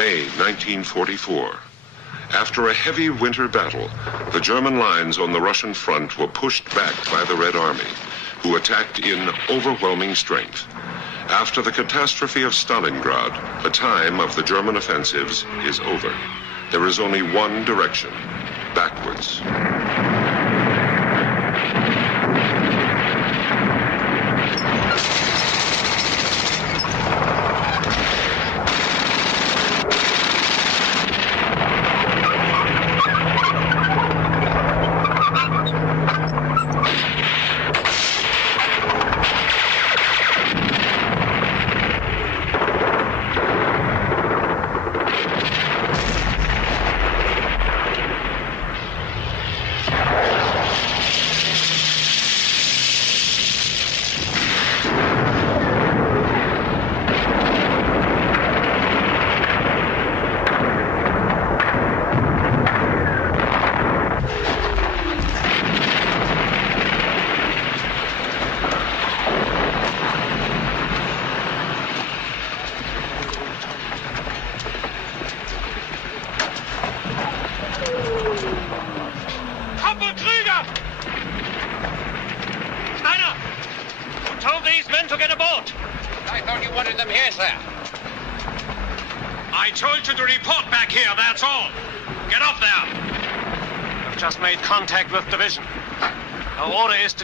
May 1944. After a heavy winter battle, the German lines on the Russian front were pushed back by the Red Army, who attacked in overwhelming strength. After the catastrophe of Stalingrad, the time of the German offensives is over. There is only one direction, backwards.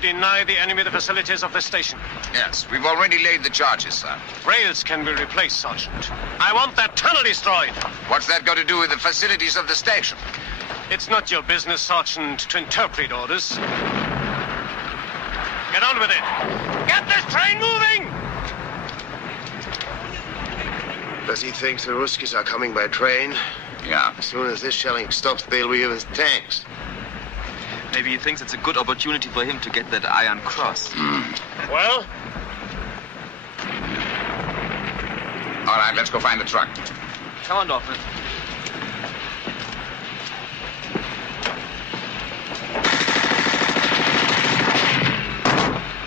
Deny the enemy the facilities of the station. Yes, we've already laid the charges, sir. Rails can be replaced, Sergeant. I want that tunnel destroyed. What's that got to do with the facilities of the station? It's not your business, Sergeant, to interpret orders. Get on with it. Get this train moving! Does he think the Ruskies are coming by train? Yeah. As soon as this shelling stops, they'll be with tanks. Maybe he thinks it's a good opportunity for him to get that Iron Cross. Well? All right, let's go find the truck. Come on, Dorfman.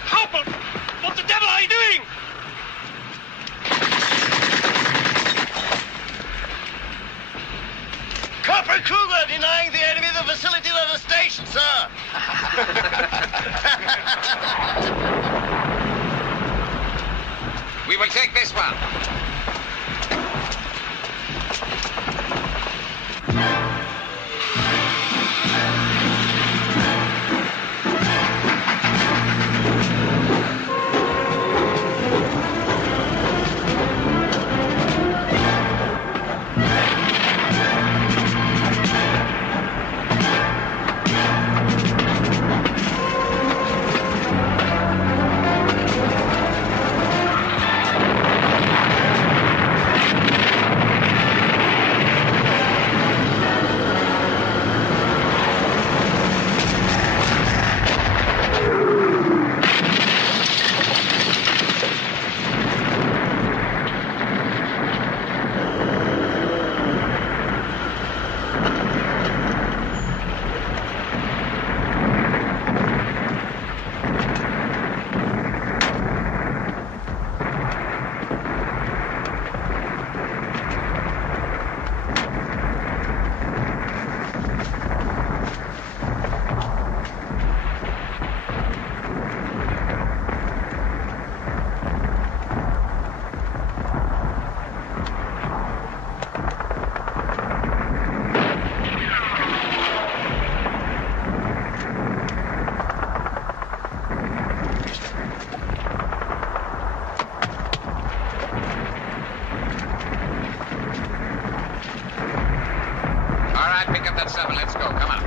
Hauptmann! What the devil are you doing? Corporal Kruger denying the enemy the facilities of the station, sir. We will take this one. Let's go. Come on.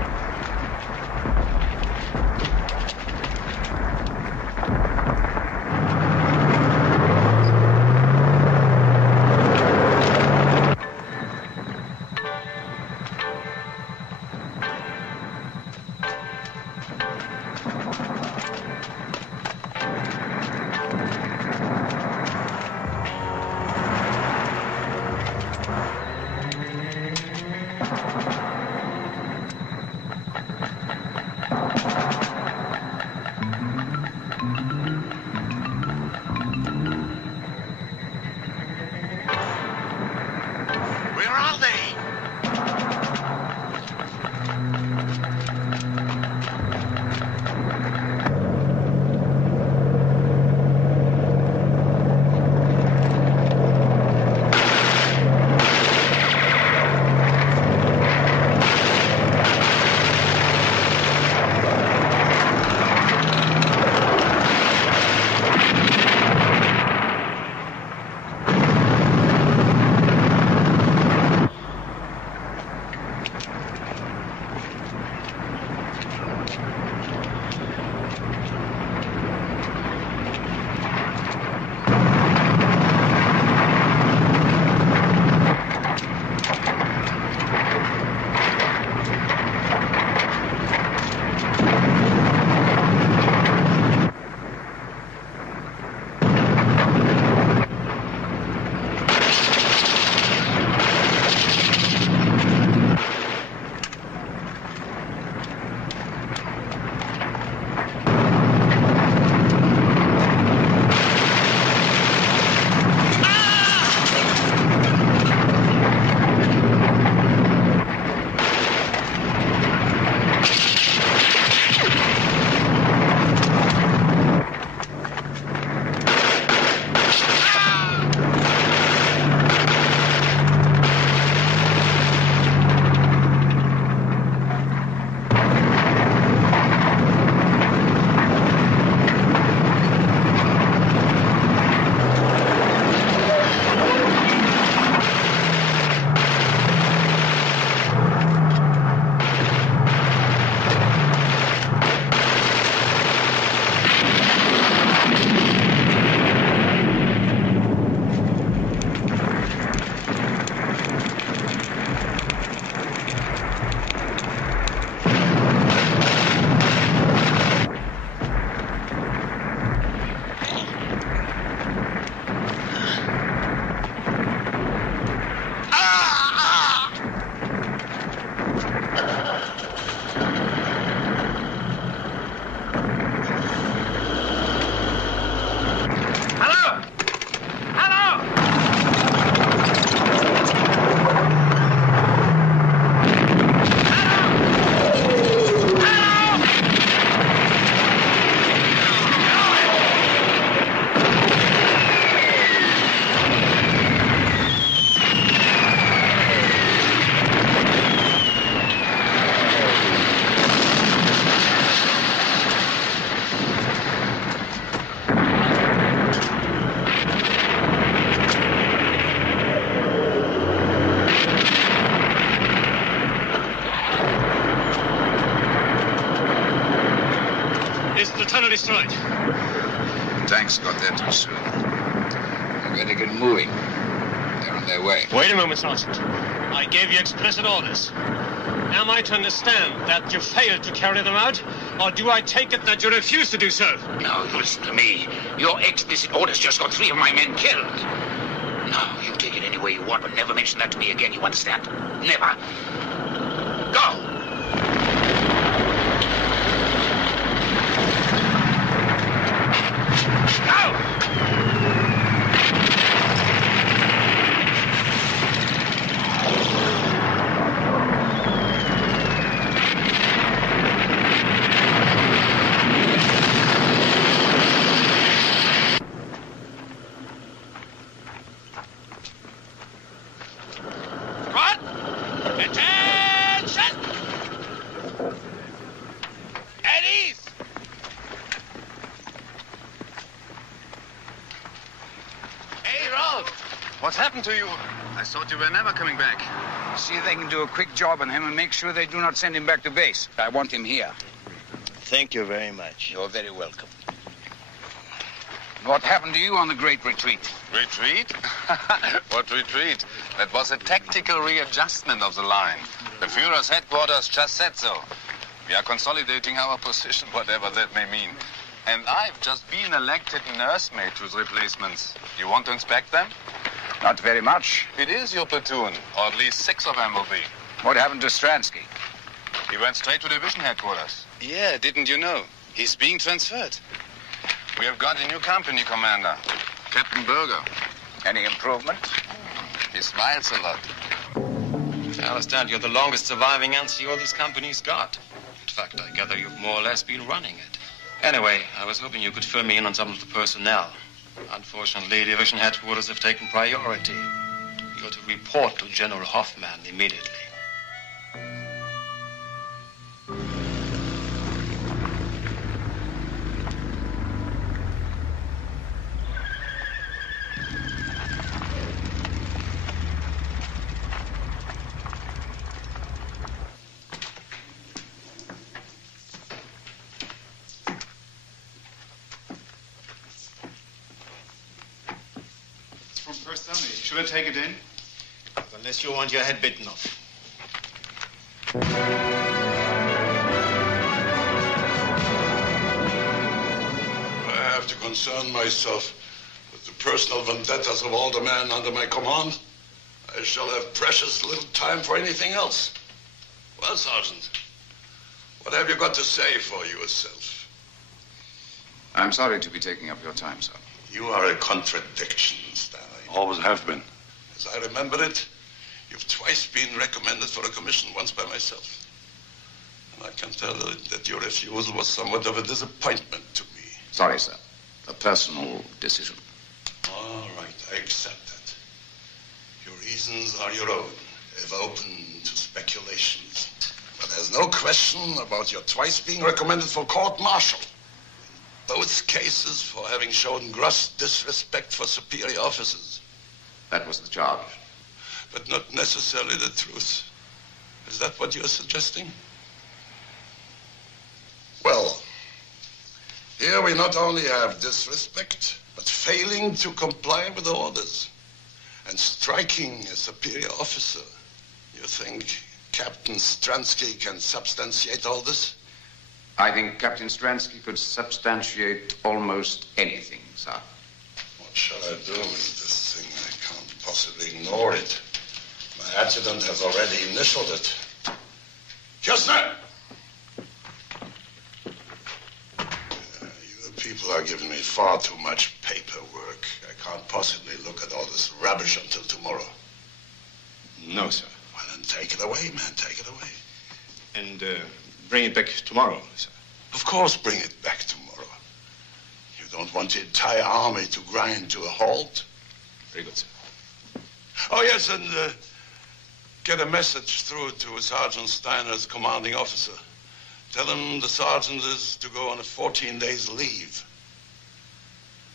destroyed. Tanks got there too soon. We better get moving. They're on their way. Wait a moment, Sergeant. I gave you explicit orders. Am I to understand that you failed to carry them out, or do I take it that you refuse to do so? No, you listen to me. Your explicit orders just got 3 of my men killed. No, you take it any way you want, but never mention that to me again, you understand? Never. Go! What's happened to you? I thought you were never coming back. See if they can do a quick job on him and make sure they do not send him back to base. I want him here. Thank you very much. You're very welcome. What happened to you on the Great Retreat? Retreat? What retreat? That was a tactical readjustment of the line. The Führer's headquarters just said so. We are consolidating our position, whatever that may mean. And I've just been elected nursemaid to the replacements. You want to inspect them? Not very much. It is your platoon, or at least 6 of them will be. What happened to Stransky? He went straight to division headquarters. Yeah, didn't you know? He's being transferred. We have got a new company commander, Captain Berger. Any improvement? He smiles a lot. I understand you're the longest surviving NCO this company's got. In fact, I gather you've more or less been running it. Anyway, I was hoping you could fill me in on some of the personnel. Unfortunately, division headquarters have taken priority. You're to report to General Hoffman immediately. Should I take it in? Unless you want your head bitten off. I have to concern myself with the personal vendettas of all the men under my command. I shall have precious little time for anything else. Well, Sergeant, what have you got to say for yourself? I'm sorry to be taking up your time, sir. You are a contradiction, Stanley. Always have been. As I remember it, you've twice been recommended for a commission, once by myself. And I can tell that your refusal was somewhat of a disappointment to me. Sorry, sir. A personal decision. All right, I accept that. Your reasons are your own, if open to speculations. But there's no question about your twice being recommended for court-martial. Both cases for having shown gross disrespect for superior officers. That was the charge. But not necessarily the truth. Is that what you're suggesting? Well, here we not only have disrespect, but failing to comply with the orders and striking a superior officer. You think Captain Stransky can substantiate all this? I think Captain Stransky could substantiate almost anything, sir. What shall I do with this thing? I can't possibly ignore it. My adjutant has already initialed it. Kistner! You people are giving me far too much paperwork. I can't possibly look at all this rubbish until tomorrow. No, sir. Well, then take it away, man. Take it away. And bring it back tomorrow, sir. Of course, bring it back tomorrow. You don't want the entire army to grind to a halt? Very good, sir. Oh, yes, and get a message through to Sergeant Steiner's commanding officer. Tell him the sergeant is to go on a 14 days leave.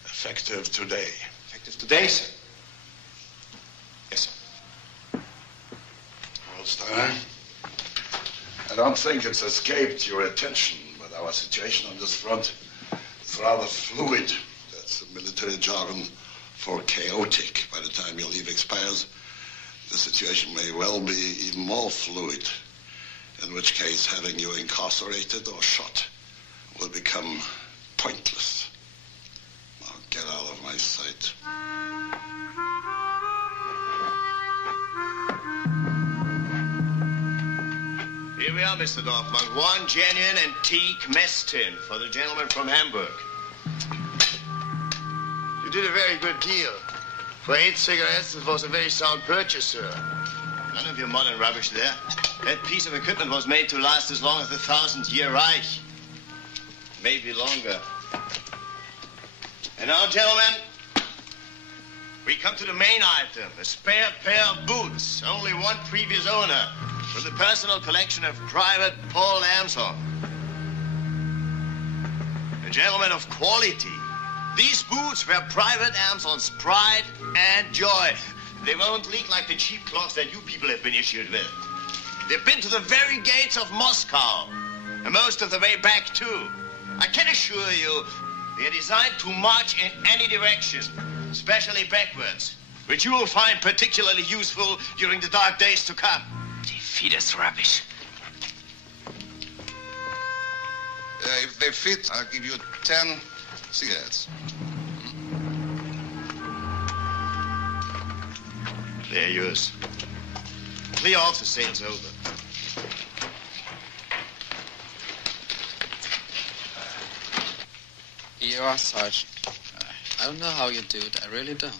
Effective today. Effective today, sir? Yes, sir. Well, Steiner, I don't think it's escaped your attention, but our situation on this front It's rather fluid. That's the military jargon for chaotic. By the time your leave expires, the situation may well be even more fluid, in which case having you incarcerated or shot will become pointless. Now get out of my sight. Here we are, Mr. Dorfman. One genuine antique mess tin for the gentleman from Hamburg. You did a very good deal. For 8 cigarettes, it was a very sound purchase, sir. None of your modern rubbish there. That piece of equipment was made to last as long as the 1000-year Reich. Maybe longer. And now, gentlemen, we come to the main item, a spare pair of boots. Only one previous owner, from the personal collection of Private Paul Amson. A gentleman of quality. These boots were Private Amson's pride and joy. They won't leak like the cheap clogs that you people have been issued with. They've been to the very gates of Moscow, and most of the way back, too. I can assure you, they are designed to march in any direction, especially backwards, which you will find particularly useful during the dark days to come. They feed us rubbish. If they fit, I'll give you 10 cigarettes. They're yours. Clear off, the sale's over. You are, Sergeant. I don't know how you do it. I really don't.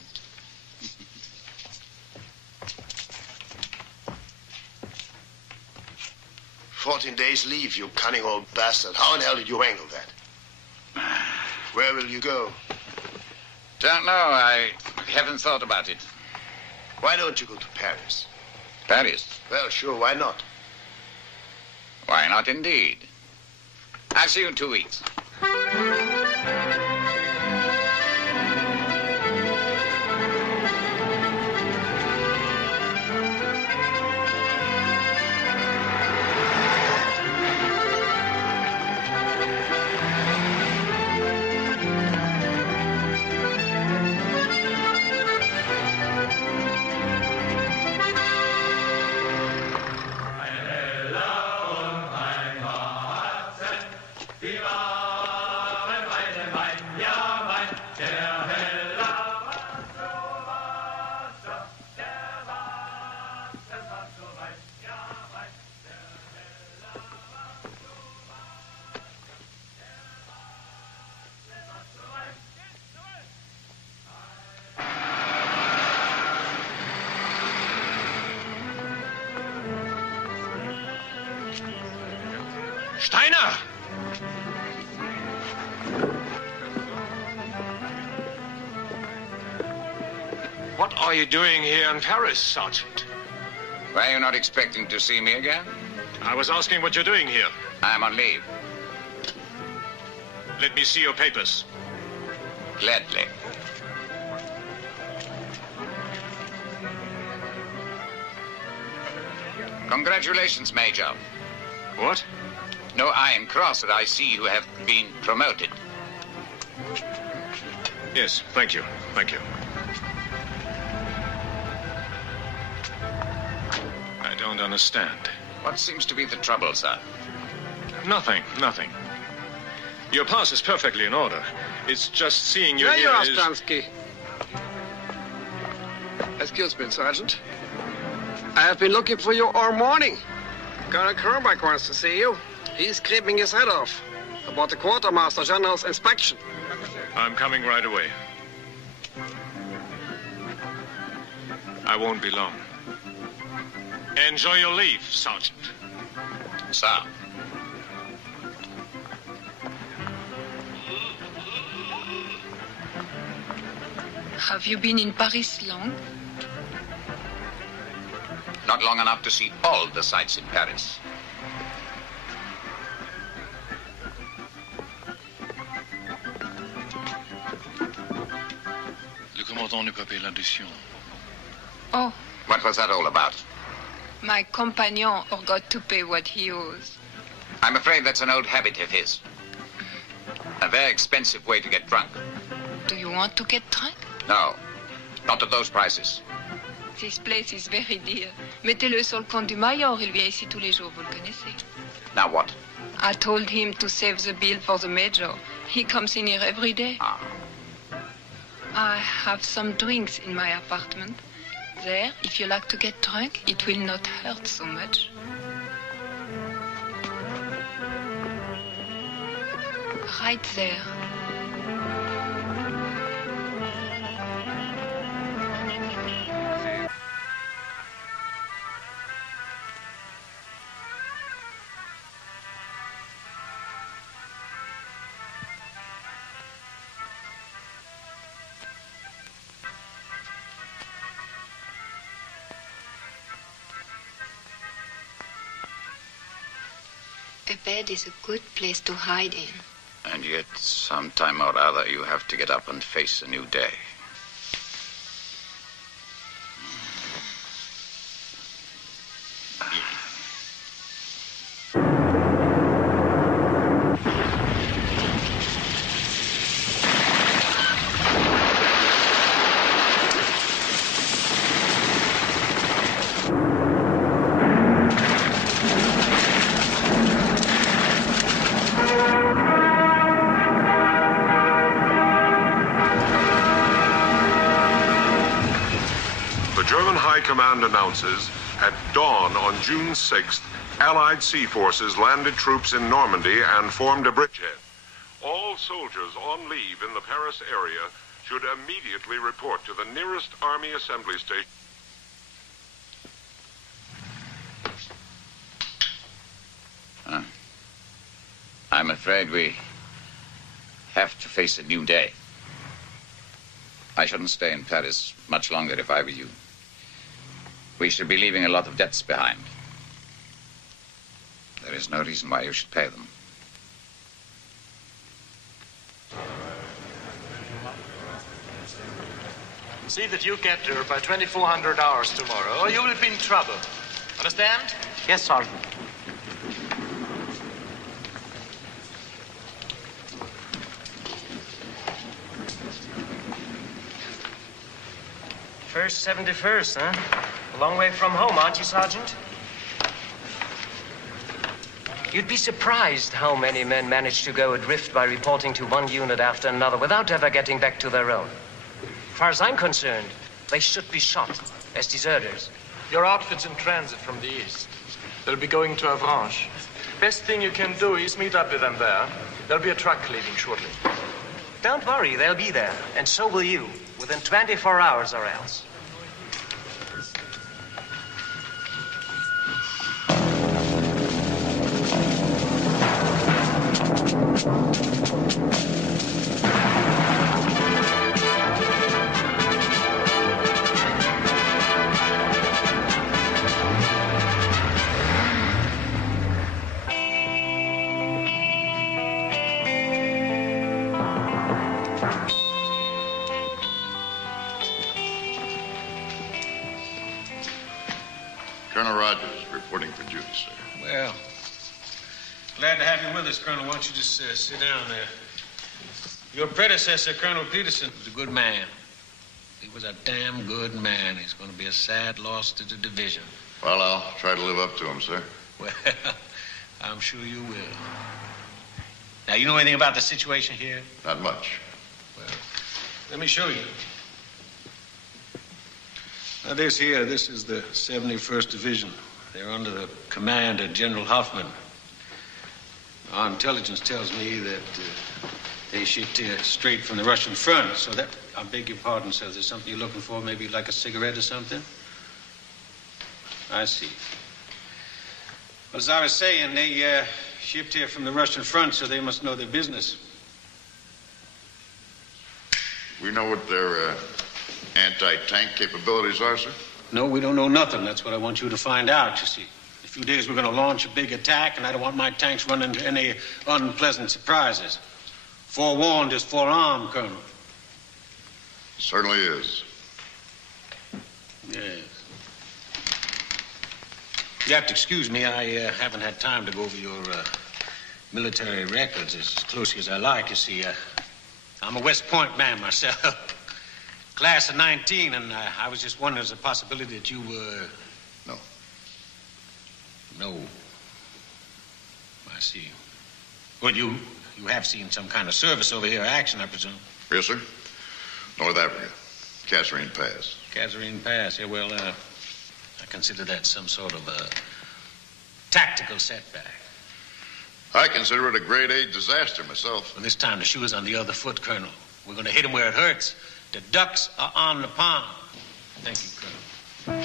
14 days leave, you cunning old bastard. How in hell did you angle that? Where will you go? Don't know. I haven't thought about it. Why don't you go to Paris? Paris? Well, sure, why not? Why not, indeed? I'll see you in 2 weeks. Steiner! What are you doing here in Paris, Sergeant? Were you not expecting to see me again? I was asking what you're doing here. I'm on leave. Let me see your papers. Gladly. Congratulations, Major. What? No Iron Cross that I see you have been promoted. Yes, thank you. Thank you. I don't understand. What seems to be the trouble, sir? Nothing, nothing. Your pass is perfectly in order. It's just seeing you There here you are, is... Stransky. Excuse me, Sergeant. I have been looking for you all morning. Colonel Kronbach wants to see you. He's scraping his head off about the Quartermaster General's inspection. I'm coming right away. I won't be long. Enjoy your leave, Sergeant. Sir. Have you been in Paris long? Not long enough to see all the sights in Paris. Le commandant ne peut payer l'addition. Oh, What was that all about? my compagnon forgot to pay what he owes. I'm afraid that's an old habit of his. A very expensive way to get drunk. Do you want to get drunk? No, not at those prices. This place is very dear. Mettez-le sur le compte du Mayor. Il vient ici tous les jours, vous le connaissez. Now what? I told him to save the bill for the Major. He comes in here every day. Ah. I have some drinks in my apartment. There, if you like to get drunk, it will not hurt so much. Right there. A bed is a good place to hide in. And yet, sometime or other, you have to get up and face a new day. Command announces, at dawn on June 6th, Allied sea forces landed troops in Normandy and formed a bridgehead. All soldiers on leave in the Paris area should immediately report to the nearest Army assembly station. I'm afraid we have to face a new day. I shouldn't stay in Paris much longer if I were you. We should be leaving a lot of debts behind. There is no reason why you should pay them. See that you get her by 2400 hours tomorrow, or you will be in trouble. Understand? Yes, Sergeant. First 71st, huh? A long way from home, aren't you, Sergeant? You'd be surprised how many men manage to go adrift by reporting to one unit after another without ever getting back to their own. As far as I'm concerned, they should be shot as deserters. Your outfit's in transit from the east. They'll be going to Avranches. Best thing you can do is meet up with them there. There'll be a truck leaving shortly. Don't worry, they'll be there. And so will you, within 24 hours or else. Colonel Rogers reporting for duty, sir. Well, glad to have you with us, Colonel. Why don't you just sit down there? Your predecessor, Colonel Peterson, was a good man. He was a damn good man. He's going to be a sad loss to the division. Well, I'll try to live up to him, sir. Well, I'm sure you will. Now, you know anything about the situation here? Not much. Well, let me show you. Now, this is the 71st Division. They're under the command of General Hoffman. Our intelligence tells me that they shipped here straight from the Russian front, so that, I beg your pardon, sir, there's something you're looking for, maybe like a cigarette or something? I see. Well, as I was saying, they shipped here from the Russian front, so they must know their business. We know what their anti-tank capabilities are, sir? No, we don't know nothing. That's what I want you to find out, you see. In a few days, we're going to launch a big attack, and I don't want my tanks running into any unpleasant surprises. Forewarned is forearmed, Colonel. Certainly is. Yes. You have to excuse me. I haven't had time to go over your military records as closely as I like. You see, I'm a West Point man myself. Class of 19, and I was just wondering, there's a possibility that you were... No. No. I see. Well, you have seen some kind of service over here, action, I presume. Yes, sir. North Africa. Kasserine Pass. Kasserine Pass. Yeah, well, I consider that some sort of a tactical setback. I consider it a grade A disaster myself. Well, this time the shoe is on the other foot, Colonel. We're going to hit him where it hurts. The ducks are on the pond. Thank you, Colonel.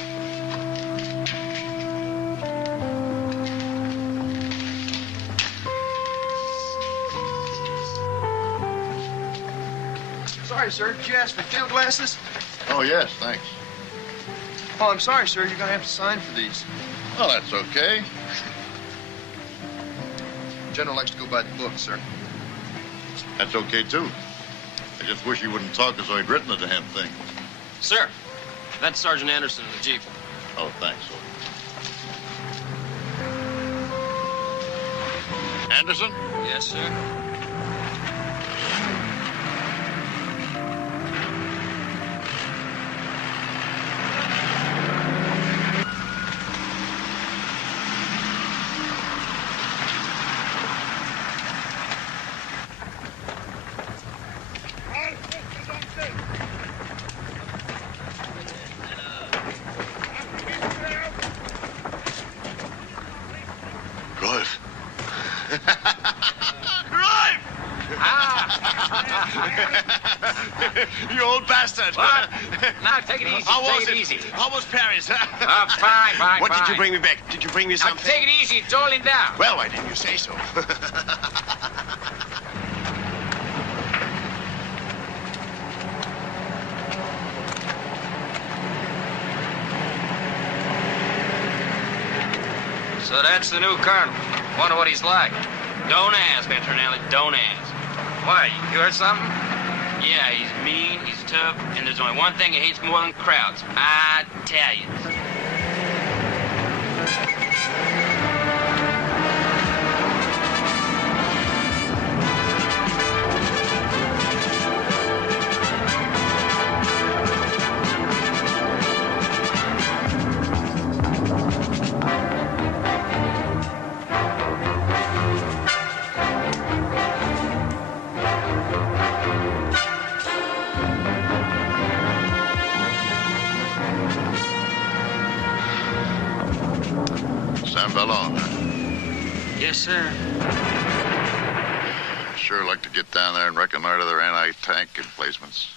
Sorry, sir. Did you ask for field glasses? Oh, yes, thanks. Oh, I'm sorry, sir. You're going to have to sign for these. Oh, that's okay. General likes to go by the book, sir. That's okay, too. I just wish he wouldn't talk as though he'd written the damn thing. Sir, that's Sergeant Anderson in the Jeep. Oh, thanks. Anderson? Yes, sir. You old bastard. What? Now, take it easy. How was Take it easy. How was Paris? Fine. What did you bring me back? Did you bring me something? Now, take it easy. It's all in there. Well, why didn't you say so? So that's the new colonel. Wonder what he's like. Don't ask, Petronelli. Don't ask. Why? You heard something? Yeah, he's mean, he's tough, and there's only one thing he hates more than crowds. Italians. Yes, sir. Sure like to get down there and reconnoiter their anti-tank emplacements.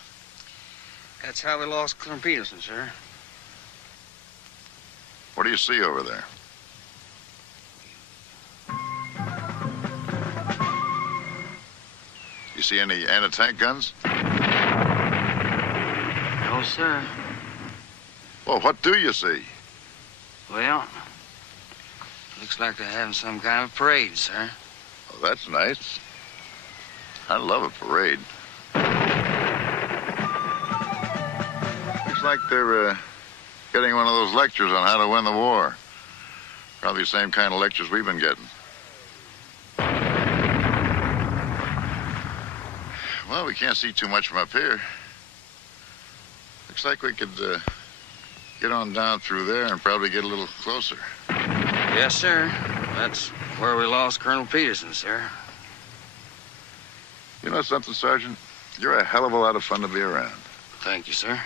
That's how we lost Colonel Peterson, sir. What do you see over there? You see any anti-tank guns? No, sir. Well, what do you see? Well, looks like they're having some kind of parade, sir. Oh, that's nice. I love a parade. Looks like they're getting one of those lectures on how to win the war. Probably the same kind of lectures we've been getting. Well, we can't see too much from up here. Looks like we could get on down through there and probably get a little closer. Yes, sir. That's where we lost Colonel Peterson, sir. You know something, Sergeant? You're a hell of a lot of fun to be around. Thank you, sir.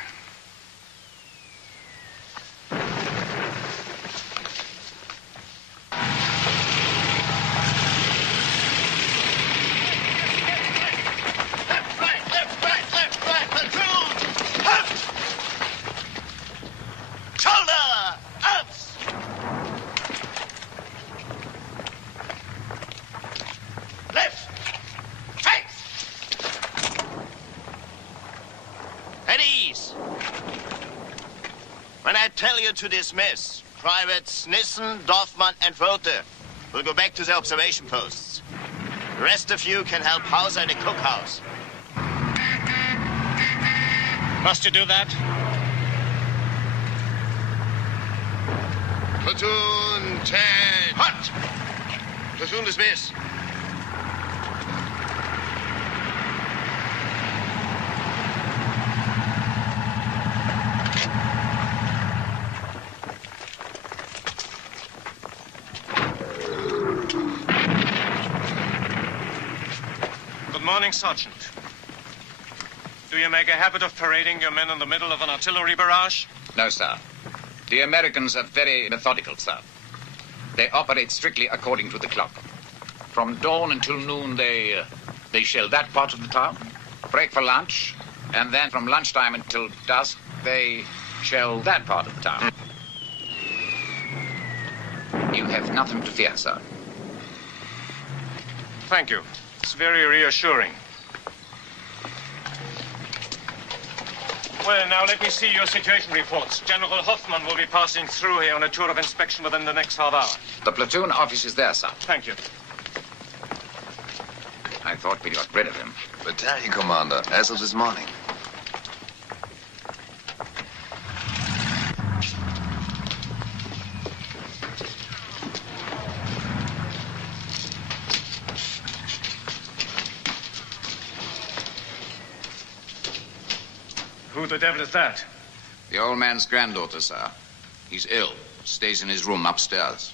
To dismiss. Privates Nissen, Dorfman, and Rothe will go back to their observation posts. The rest of you can help Hauser in the cookhouse. Must you do that? Platoon 10. Hot! Platoon dismiss. morning, Sergeant. Do you make a habit of parading your men in the middle of an artillery barrage? No, sir. The Americans are very methodical, sir. They operate strictly according to the clock. From dawn until noon, they shell that part of the town, break for lunch, and then from lunchtime until dusk, they shell that part of the town. You have nothing to fear, sir. Thank you. It's very reassuring. Well, now let me see your situation reports. General Hoffman will be passing through here on a tour of inspection within the next half hour. The platoon office is there, sir. Thank you. I thought we got rid of him. Battalion commander, as of this morning. Who the devil is that? The old man's granddaughter, sir. He's ill. Stays in his room upstairs.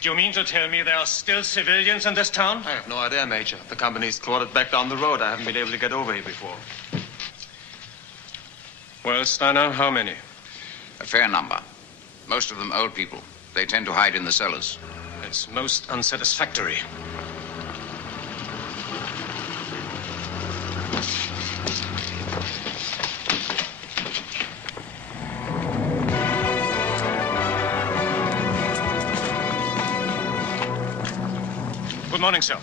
Do you mean to tell me there are still civilians in this town? I have no idea, Major. The company's quartered back down the road. I haven't been able to get over here before. Well, Steiner, how many? A fair number. Most of them old people. They tend to hide in the cellars. It's most unsatisfactory. Good morning, sir.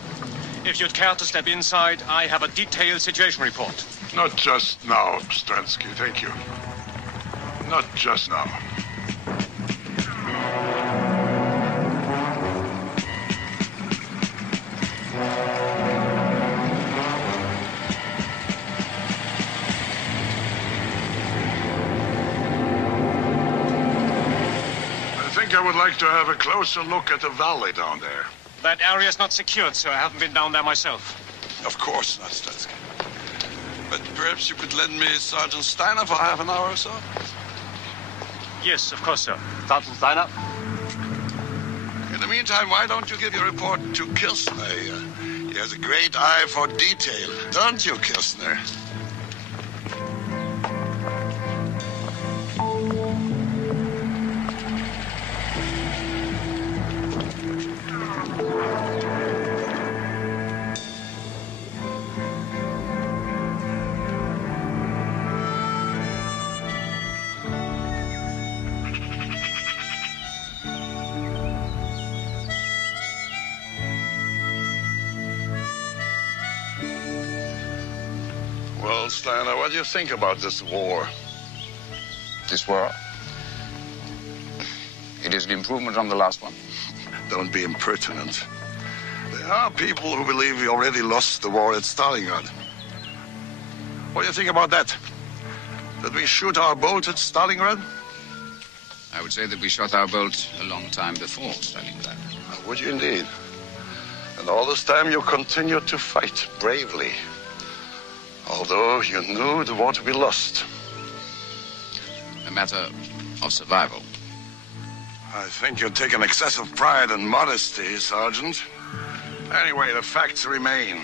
If you'd care to step inside, I have a detailed situation report. Not just now, Stransky, thank you. Not just now. I think I would like to have a closer look at the valley down there. That area's not secured, sir. I haven't been down there myself. Of course not, Stransky. But perhaps you could lend me Sergeant Steiner for half an hour or so? Yes, of course, sir. Sergeant Steiner? In the meantime, why don't you give your report to Kirchner? He has a great eye for detail, don't you, Kirchner? Well, Steiner, what do you think about this war? This war? It is an improvement on the last one. Don't be impertinent. There are people who believe we already lost the war at Stalingrad. What do you think about that? Did we shoot our boat at Stalingrad? I would say that we shot our bolt a long time before Stalingrad. Would you indeed? And all this time you continued to fight bravely. Although you knew the war to be lost. A matter of survival. I think you take an excessive pride and modesty, Sergeant. Anyway, the facts remain.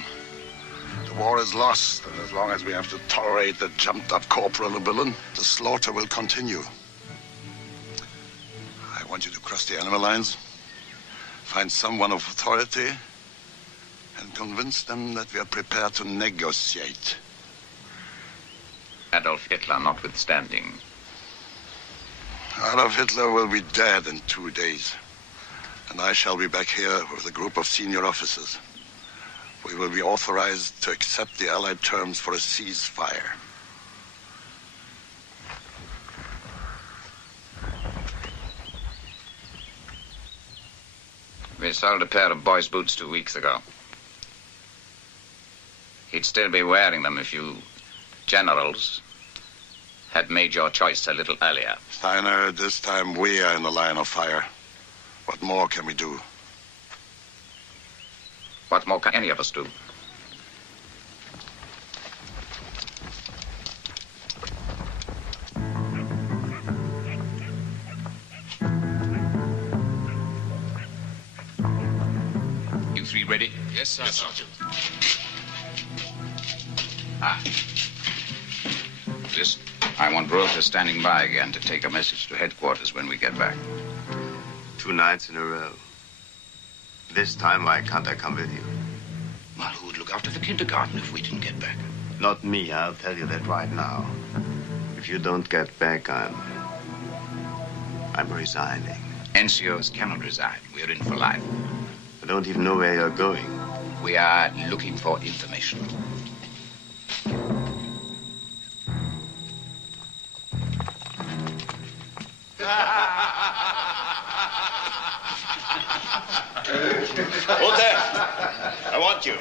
The war is lost, and as long as we have to tolerate the jumped-up Corporal Lubilin, the slaughter will continue. I want you to cross the enemy lines, find someone of authority, and convince them that we are prepared to negotiate. Adolf Hitler notwithstanding. Adolf Hitler will be dead in 2 days. And I shall be back here with a group of senior officers. We will be authorized to accept the Allied terms for a ceasefire. We sold a pair of boys' boots 2 weeks ago. He'd still be wearing them if you generals had made your choice a little earlier. Steiner, this time we are in the line of fire. What more can we do? What more can any of us do? You three ready? Yes, sir. Yes, Sergeant. Listen, I want Rotha standing by again to take a message to headquarters when we get back. 2 nights in a row. This time, why can't I come with you? Well, who would look after the kindergarten if we didn't get back? Not me, I'll tell you that right now. If you don't get back, I'm resigning. NCOs cannot resign. We're in for life. I don't even know where you're going. We are looking for information. Hold there. I want you.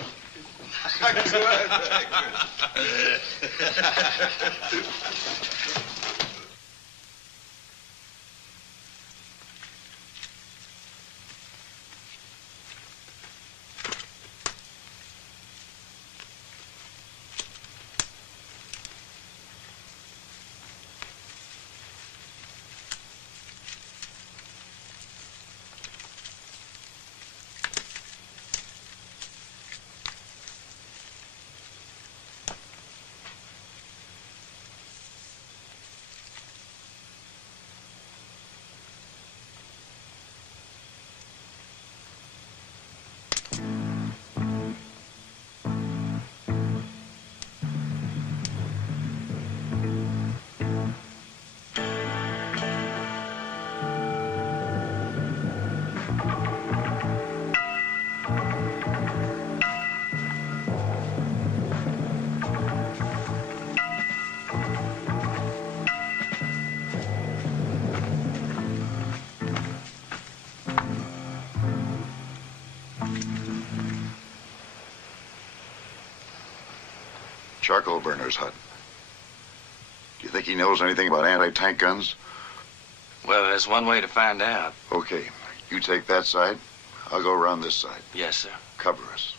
Charcoal burner's hut. Do you think he knows anything about anti-tank guns? Well, there's one way to find out. Okay, you take that side. I'll go around this side. Yes, sir. Cover us.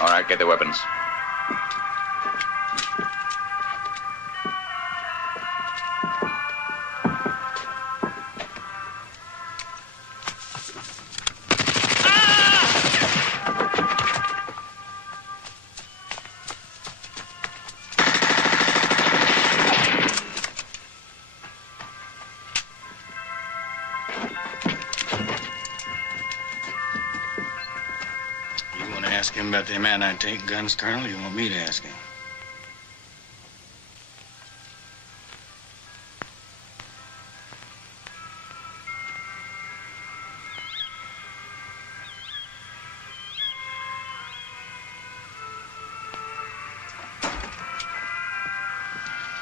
All right, get the weapons. Ask him about them anti-tank guns, Colonel. You want me to ask him?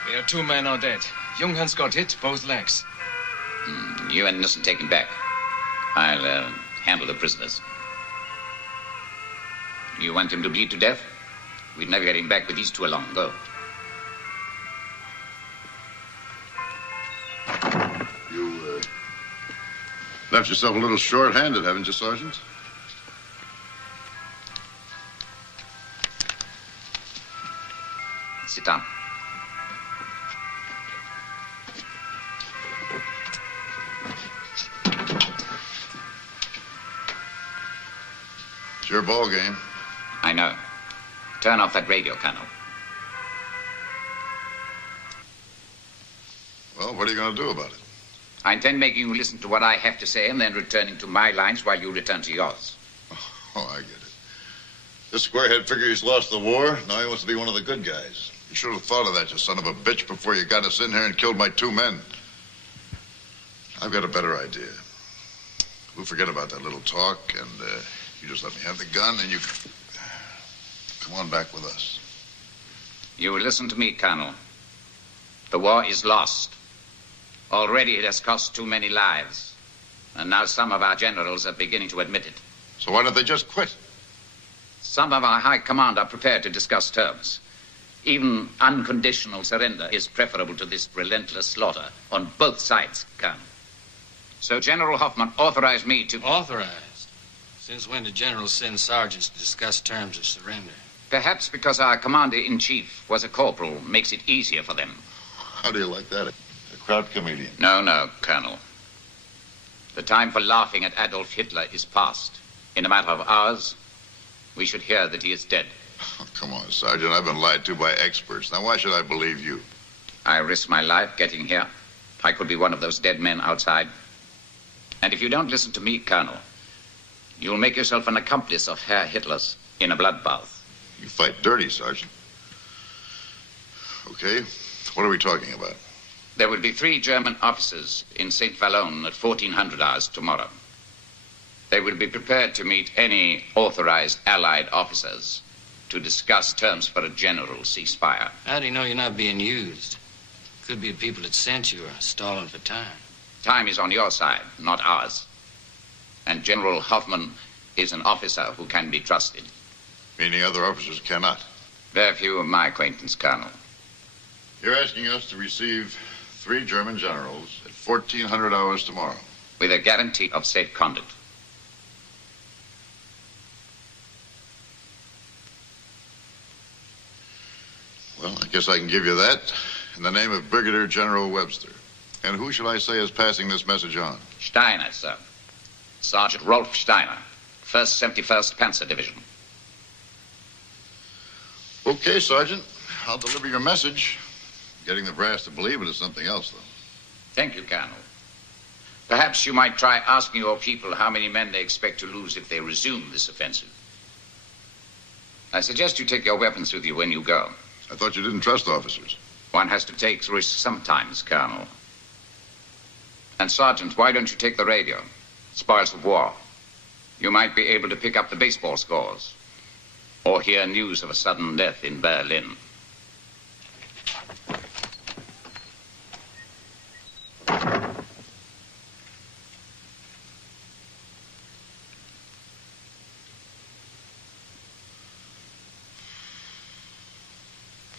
There are 2 men are dead. Junghans got hit, both legs. You and Nielsen take him back. I'll handle the prisoners. You want him to bleed to death? We'd never get him back with these 2 along. Go. Left yourself a little short-handed, haven't you, Sergeant? Sit down. It's your ball game. I know. Turn off that radio, Colonel. Well, what are you going to do about it? I intend making you listen to what I have to say and then returning to my lines while you return to yours. Oh, I get it. This squarehead figure he's lost the war. Now he wants to be one of the good guys. You should have thought of that, you son of a bitch, before you got us in here and killed my 2 men. I've got a better idea. We'll forget about that little talk, and you just let me have the gun, and you come on back with us. You will listen to me, Colonel. The war is lost. Already it has cost too many lives. And now some of our generals are beginning to admit it. So why don't they just quit? Some of our high command are prepared to discuss terms. Even unconditional surrender is preferable to this relentless slaughter on both sides, Colonel. So General Hoffman authorized me to... Authorized? Since when did generals send sergeants to discuss terms of surrender? Perhaps because our commander-in-chief was a corporal makes it easier for them. How do you like that? A crowd comedian. No, Colonel. The time for laughing at Adolf Hitler is past. In a matter of hours, we should hear that he is dead. Oh, come on, Sergeant. I've been lied to by experts. Now, why should I believe you? I risked my life getting here. I could be one of those dead men outside. And if you don't listen to me, Colonel, you'll make yourself an accomplice of Herr Hitler's in a bloodbath. You fight dirty, Sergeant. Okay, what are we talking about? There will be 3 German officers in St. Vallon at 1400 hours tomorrow. They will be prepared to meet any authorized Allied officers to discuss terms for a general ceasefire. How do you know you're not being used? Could be the people that sent you are stalling for time. Time is on your side, not ours. And General Hoffman is an officer who can be trusted. Meaning other officers cannot? Very few of my acquaintance, Colonel. You're asking us to receive 3 German generals at 1400 hours tomorrow. With a guarantee of safe conduct. Well, I guess I can give you that in the name of Brigadier General Webster. And who shall I say is passing this message on? Steiner, sir. Sergeant Rolf Steiner, 1st 71st Panzer Division. Okay, Sergeant. I'll deliver your message. Getting the brass to believe it is something else, though. Thank you, Colonel. Perhaps you might try asking your people how many men they expect to lose if they resume this offensive. I suggest you take your weapons with you when you go. I thought you didn't trust officers. One has to take risks sometimes, Colonel. And, Sergeant, why don't you take the radio? Spoils of war. You might be able to pick up the baseball scores. Or hear news of a sudden death in Berlin.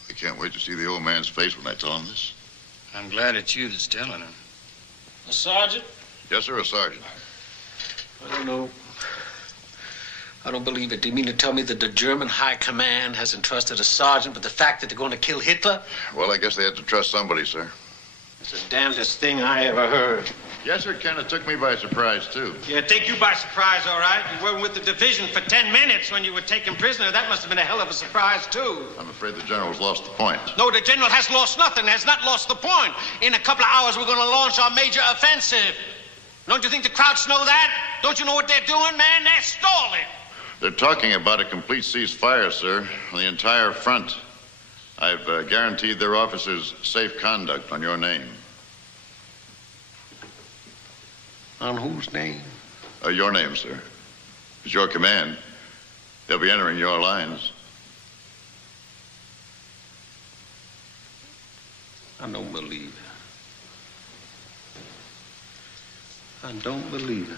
I can't wait to see the old man's face when I tell him this. I'm glad it's you that's telling him. A sergeant? Yes, sir, a sergeant. I don't know. I don't believe it. Do you mean to tell me that the German High Command has entrusted a sergeant with the fact that they're going to kill Hitler? Well, I guess they had to trust somebody, sir. It's the damnedest thing I ever heard. Yes, sir, it kind of took me by surprise, too. Yeah, take you by surprise, all right. You were with the division for 10 minutes when you were taken prisoner. That must have been a hell of a surprise, too. I'm afraid the general's lost the point. No, the general has lost nothing, has not lost the point. In a couple of hours, we're going to launch our major offensive. Don't you think the Krauts know that? Don't you know what they're doing, man? They're stalling. They're talking about a complete ceasefire, sir, on the entire front. I've guaranteed their officers safe conduct on your name. On whose name? Your name, sir. It's your command. They'll be entering your lines. I don't believe it. I don't believe it.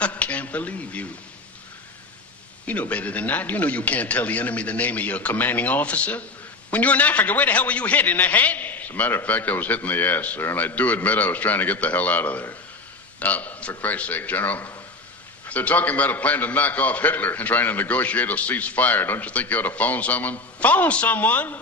I can't believe you. You know better than that. You know you can't tell the enemy the name of your commanding officer. When you were in Africa, where the hell were you hit? In the head? As a matter of fact, I was hitting the ass, sir, and I do admit I was trying to get the hell out of there. Now, for Christ's sake, General, they're talking about a plan to knock off Hitler and trying to negotiate a ceasefire. Don't you think you ought to phone someone? Phone someone?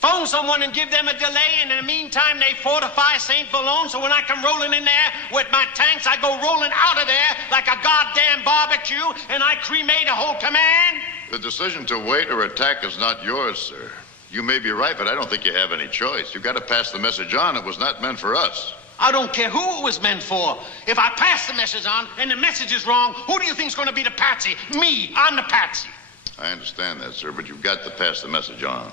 Phone someone and give them a delay, and in the meantime, they fortify St. Valone, so when I come rolling in there with my tanks, I go rolling out of there like a goddamn barbecue, and I cremate a whole command? The decision to wait or attack is not yours, sir. You may be right, but I don't think you have any choice. You've got to pass the message on. It was not meant for us. I don't care who it was meant for. If I pass the message on and the message is wrong, who do you think's going to be the patsy? Me. I'm the patsy. I understand that, sir, but you've got to pass the message on.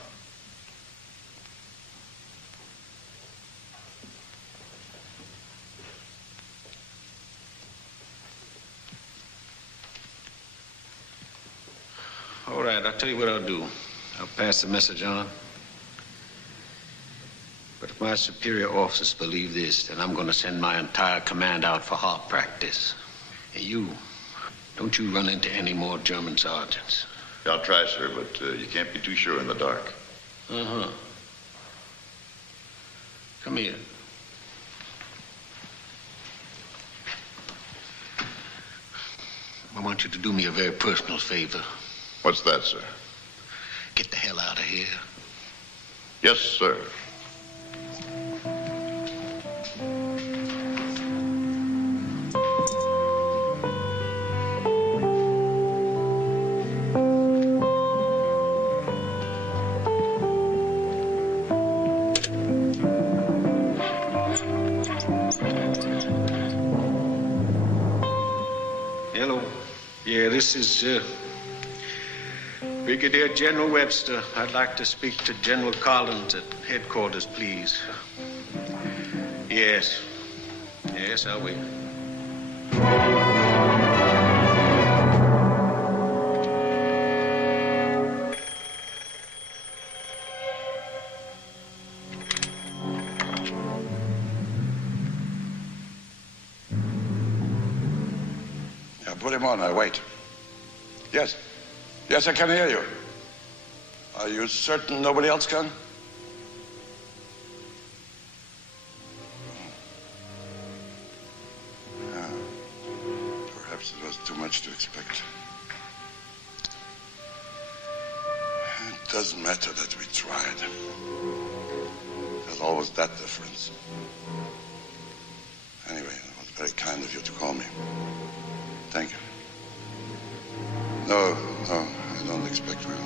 All right, I'll tell you what I'll do. I'll pass the message on. But if my superior officers believe this, then I'm going to send my entire command out for hard practice. And you, don't you run into any more German sergeants. I'll try, sir, but you can't be too sure in the dark. Uh-huh. Come here. I want you to do me a very personal favor. What's that, sir? Get the hell out of here. Yes, sir. Hello. Yeah, this is Brigadier General Webster. I'd like to speak to General Collins at headquarters, please. Yes. Yes, I'll wait. Yeah, put him on. I wait. Yes. Yes, I can hear you. Are you certain nobody else can? Yeah. Perhaps it was too much to expect. It doesn't matter that we tried. There's always that difference. Anyway, it was very kind of you to call me. Thank you. No, I don't expect we will.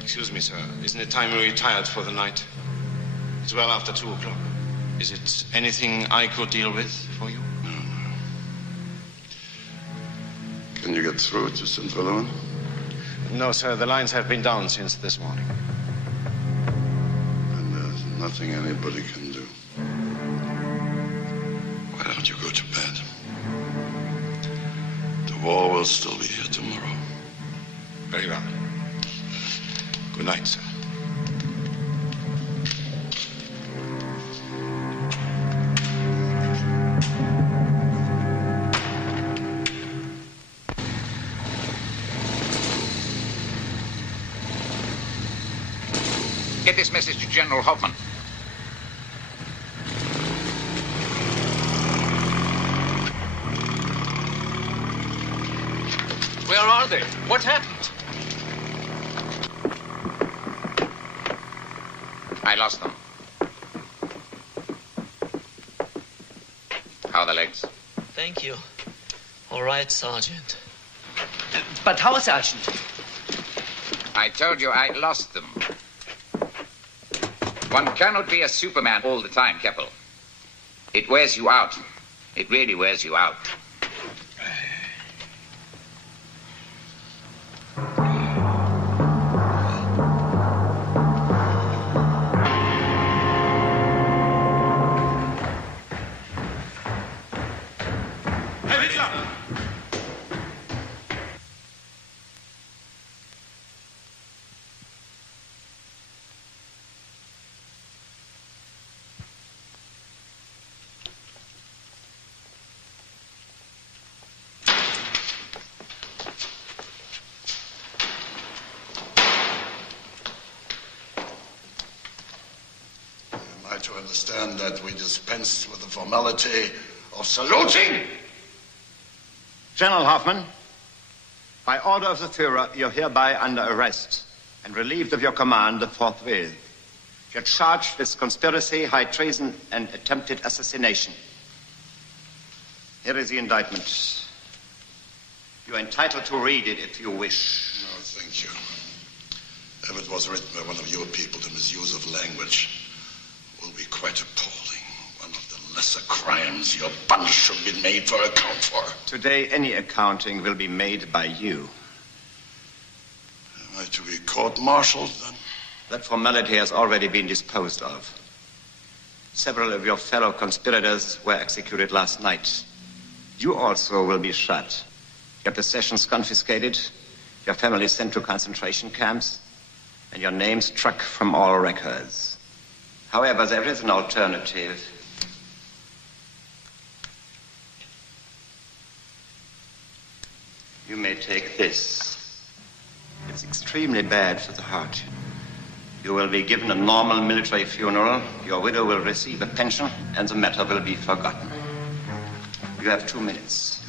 Excuse me, sir. Isn't it time we retired for the night? It's well after 2 o'clock. Is it anything I could deal with for you? Can you get through to St. Valone? No, sir. The lines have been down since this morning. And there's nothing anybody can do. Why don't you go to bed? The war will still be here tomorrow. Very well. Good night, sir. Get this message to General Hoffman. Where are they? What happened? I lost them. How are the legs? Thank you. All right, Sergeant. But how, Sergeant? I told you I lost them. One cannot be a Superman all the time, Keppel. It wears you out. It really wears you out. to understand that we dispense with the formality of saluting? General Hoffman, by order of the Führer, you're hereby under arrest and relieved of your command forthwith. You're charged with conspiracy, high treason, and attempted assassination. Here is the indictment. You're entitled to read it if you wish. No, thank you. If it was written by one of your people, the misuse of language will be quite appalling. One of the lesser crimes your bunch should be made for account for. Today, any accounting will be made by you. Am I to be court-martialed, then? That formality has already been disposed of. Several of your fellow conspirators were executed last night. You also will be shot. Your possessions confiscated, your family sent to concentration camps, and your name struck from all records. However, there is an alternative. You may take this. It's extremely bad for the heart. You will be given a normal military funeral, your widow will receive a pension, and the matter will be forgotten. You have 2 minutes.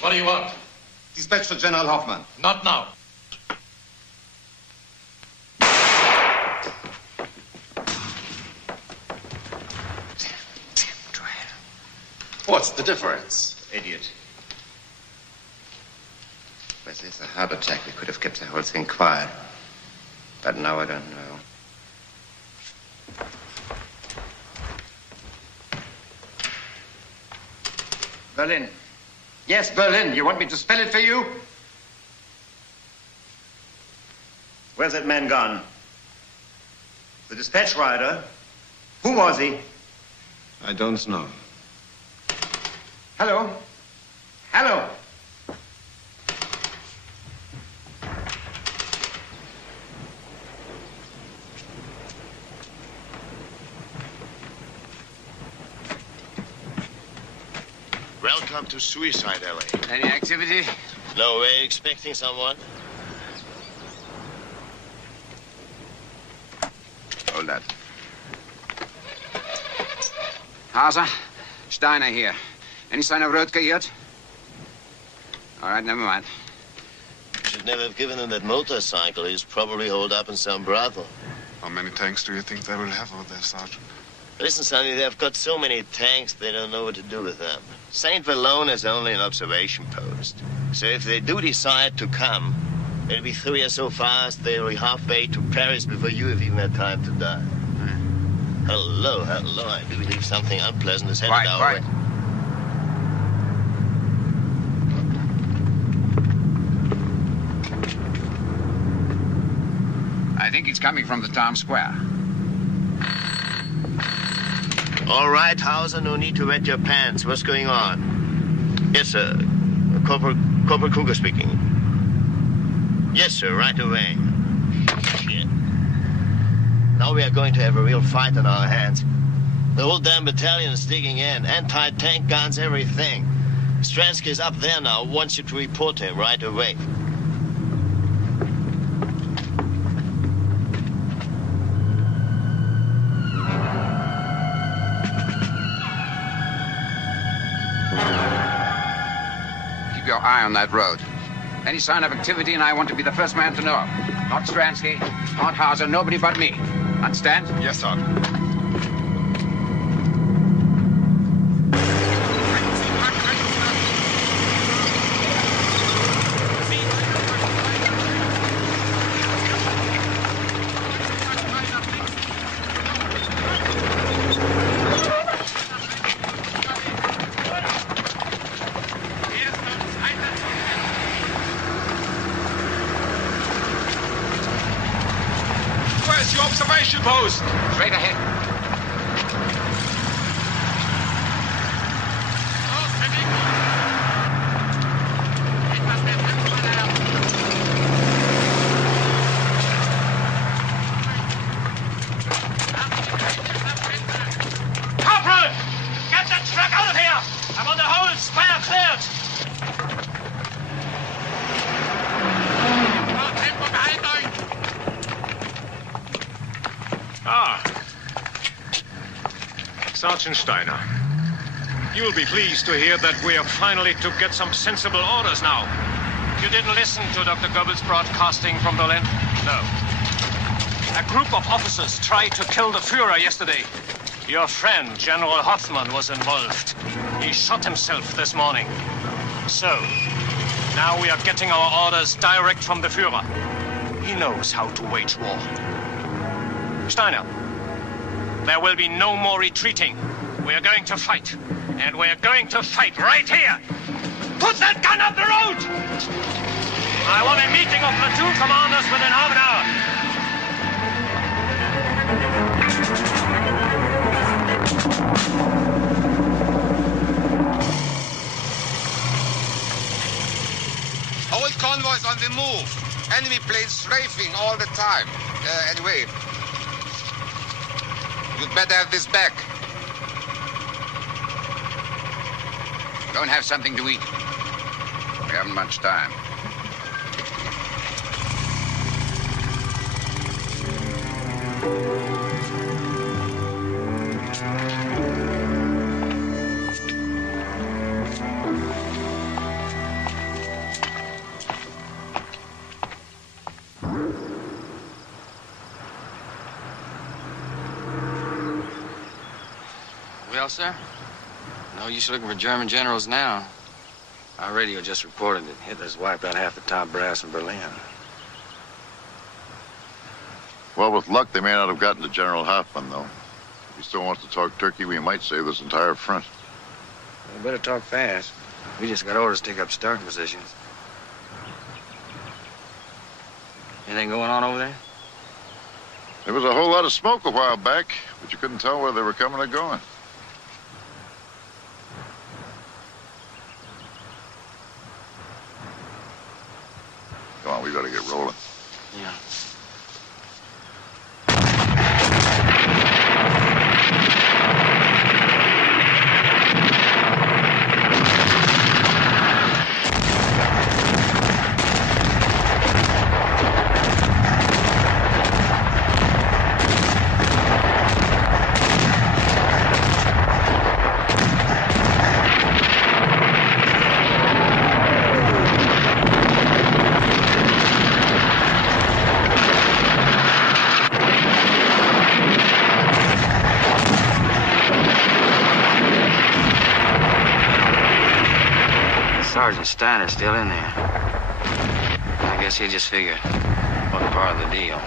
What do you want? Dispatch to General Hoffman. Not now. What's the difference? Idiot. Was this a heart attack? We could have kept the whole thing quiet. But now I don't know. Berlin. Yes, Berlin. You want me to spell it for you? Where's that man gone? The dispatch rider? Who was he? I don't know. Hello? Hello? Welcome to Suicide Alley. Any activity? No way, expecting someone? Hold that. Hauser, Steiner here. Any sign of Rödke yet? All right, never mind. Should never have given him that motorcycle. He's probably holed up in some brothel. How many tanks do you think they will have over there, Sergeant? Listen, Sonny, they've got so many tanks, they don't know what to do with them. St. Valone is only an observation post. So if they do decide to come, it'll be 3 or so fast, they'll be halfway to Paris before you have even had time to die. Hello, hello. I do believe something unpleasant is headed our way. I think he's coming from the town square. All right, Hauser, no need to wet your pants. What's going on? Yes, sir. Corporal Kruger speaking. Yes, sir, right away. Shit. Now we are going to have a real fight on our hands. The whole damn battalion is digging in. Anti-tank guns, everything. Stransky is up there now. Wants you to report him right away. Keep your eye on that road. Any sign of activity, and I want to be the first man to know. Not Stransky, not Hauser, nobody but me. Understand? Yes, Sergeant. Where's your observation post? Straight ahead. Sergeant Steiner, you'll be pleased to hear that we are finally to get some sensible orders now. You didn't listen to Dr. Goebbels' broadcasting from Berlin? No. A group of officers tried to kill the Führer yesterday. Your friend, General Hoffmann, was involved. He shot himself this morning. So, now we are getting our orders direct from the Führer. He knows how to wage war. Steiner, there will be no more retreating. We are going to fight. And we are going to fight right here. Put that gun up the road! I want a meeting of platoon commanders within half an hour. Whole convoys on the move. Enemy planes strafing all the time. Anyway, you'd better have this back. Go and have something to eat. We haven't much time. Well, sir? No use looking for German generals now. Our radio just reported that Hitler's wiped out half the top brass in Berlin. Well, with luck, they may not have gotten to General Hoffmann, though. If he still wants to talk turkey, we might save this entire front. We better talk fast. We just got orders to take up starting positions. Anything going on over there? There was a whole lot of smoke a while back, but you couldn't tell where they were coming or going. Come on, we gotta get rolling. Yeah. Sergeant Steiner's still in there. I guess he just figured what part of the deal.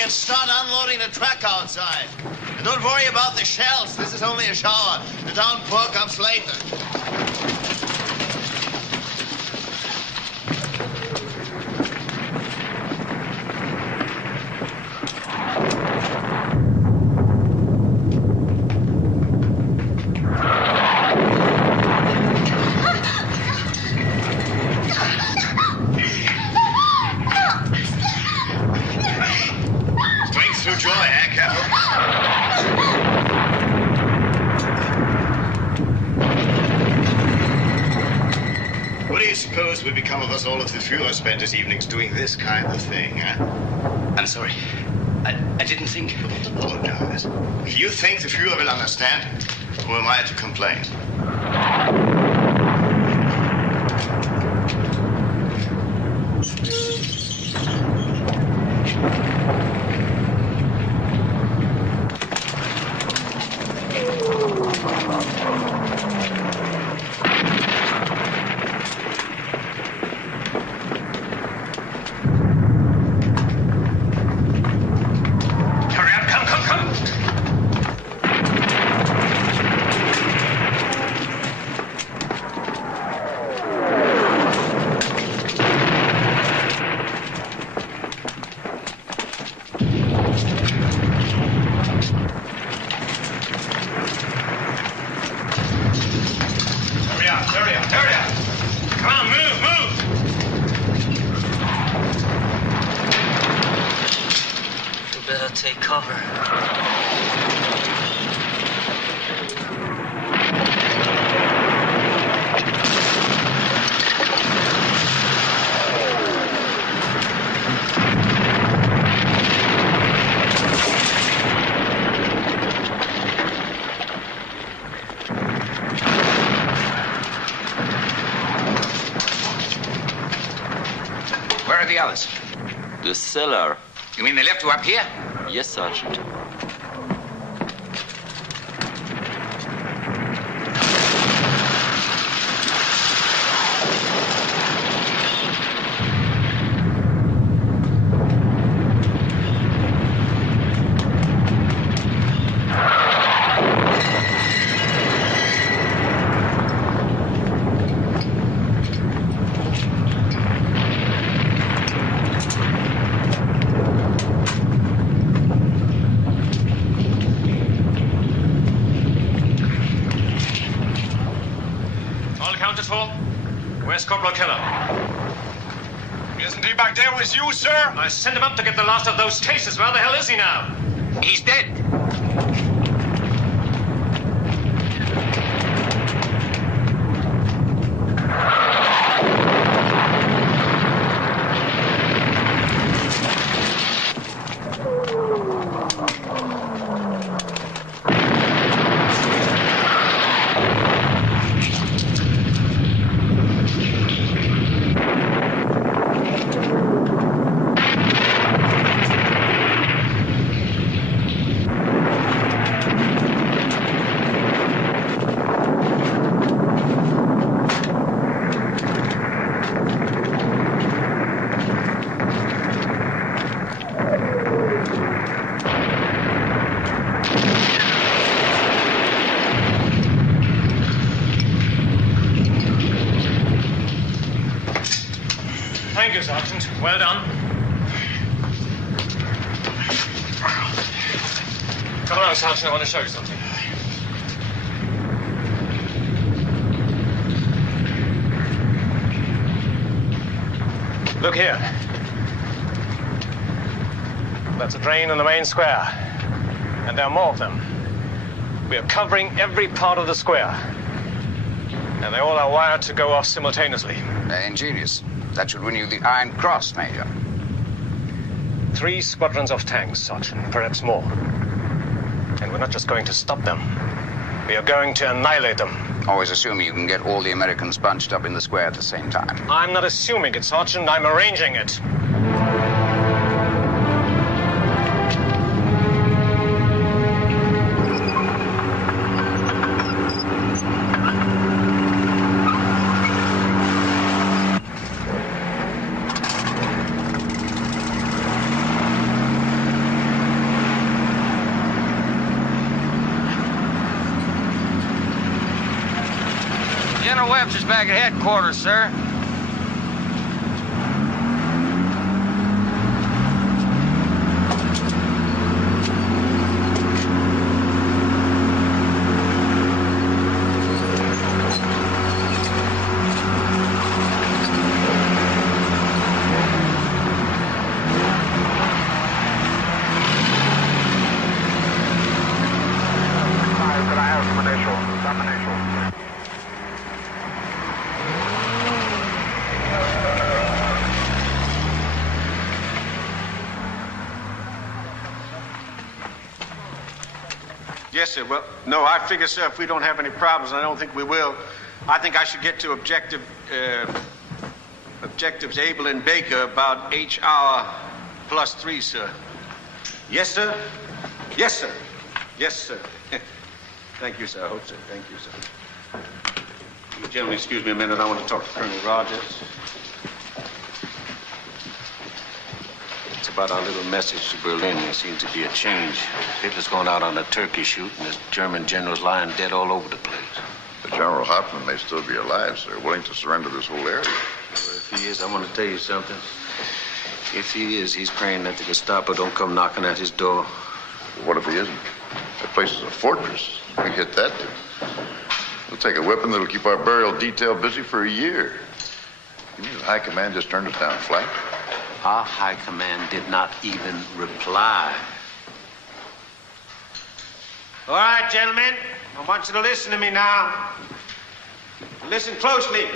And start unloading the truck outside. And don't worry about the shells. This is only a shower. The downpour comes later. Would become of us all if the Führer spent his evenings doing this kind of thing, huh? I'm sorry. I didn't think. Don't apologize. If you think the Führer will understand, who am I to complain? the cellar. You mean they left you up here? Yes, Sergeant. Where's Corporal Keller? Isn't he back there with you, sir? I sent him up to get the last of those cases. Where the hell is he now? He's dead. Thank you, Sergeant. Well done. Come along, Sergeant. I want to show you something. Look here. That's a drain in the main square. And there are more of them. We are covering every part of the square. And they all are wired to go off simultaneously. Ingenious. That should win you the Iron Cross, Major. 3 squadrons of tanks, Sergeant, perhaps more. And we're not just going to stop them. We are going to annihilate them. Always assuming you can get all the Americans bunched up in the square at the same time. I'm not assuming it, Sergeant. I'm arranging it. General Webster's back at headquarters, sir. Yes, sir. Well, no, I figure, sir, if we don't have any problems, and I don't think we will, I think I should get to objectives Able and Baker about H hour +3, sir. Yes, sir? Yes, sir. Yes, sir. Thank you, sir. I hope so. Thank you, sir. You gentlemen, excuse me a minute. I want to talk to Colonel Rogers. It's about our little message to Berlin. There seems to be a change. Hitler's gone out on a turkey shoot, and the German general's lying dead all over the place. But General Hoffman may still be alive, sir, willing to surrender this whole area. Well, if he is, I want to tell you something. If he is, he's praying that the Gestapo don't come knocking at his door. But what if he isn't? That place is a fortress. We hit that, dude. We'll take a weapon that'll keep our burial detail busy for a year. You mean the High Command just turned us down flat? Our High Command did not even reply. All right, gentlemen. I want you to listen to me now. Listen closely.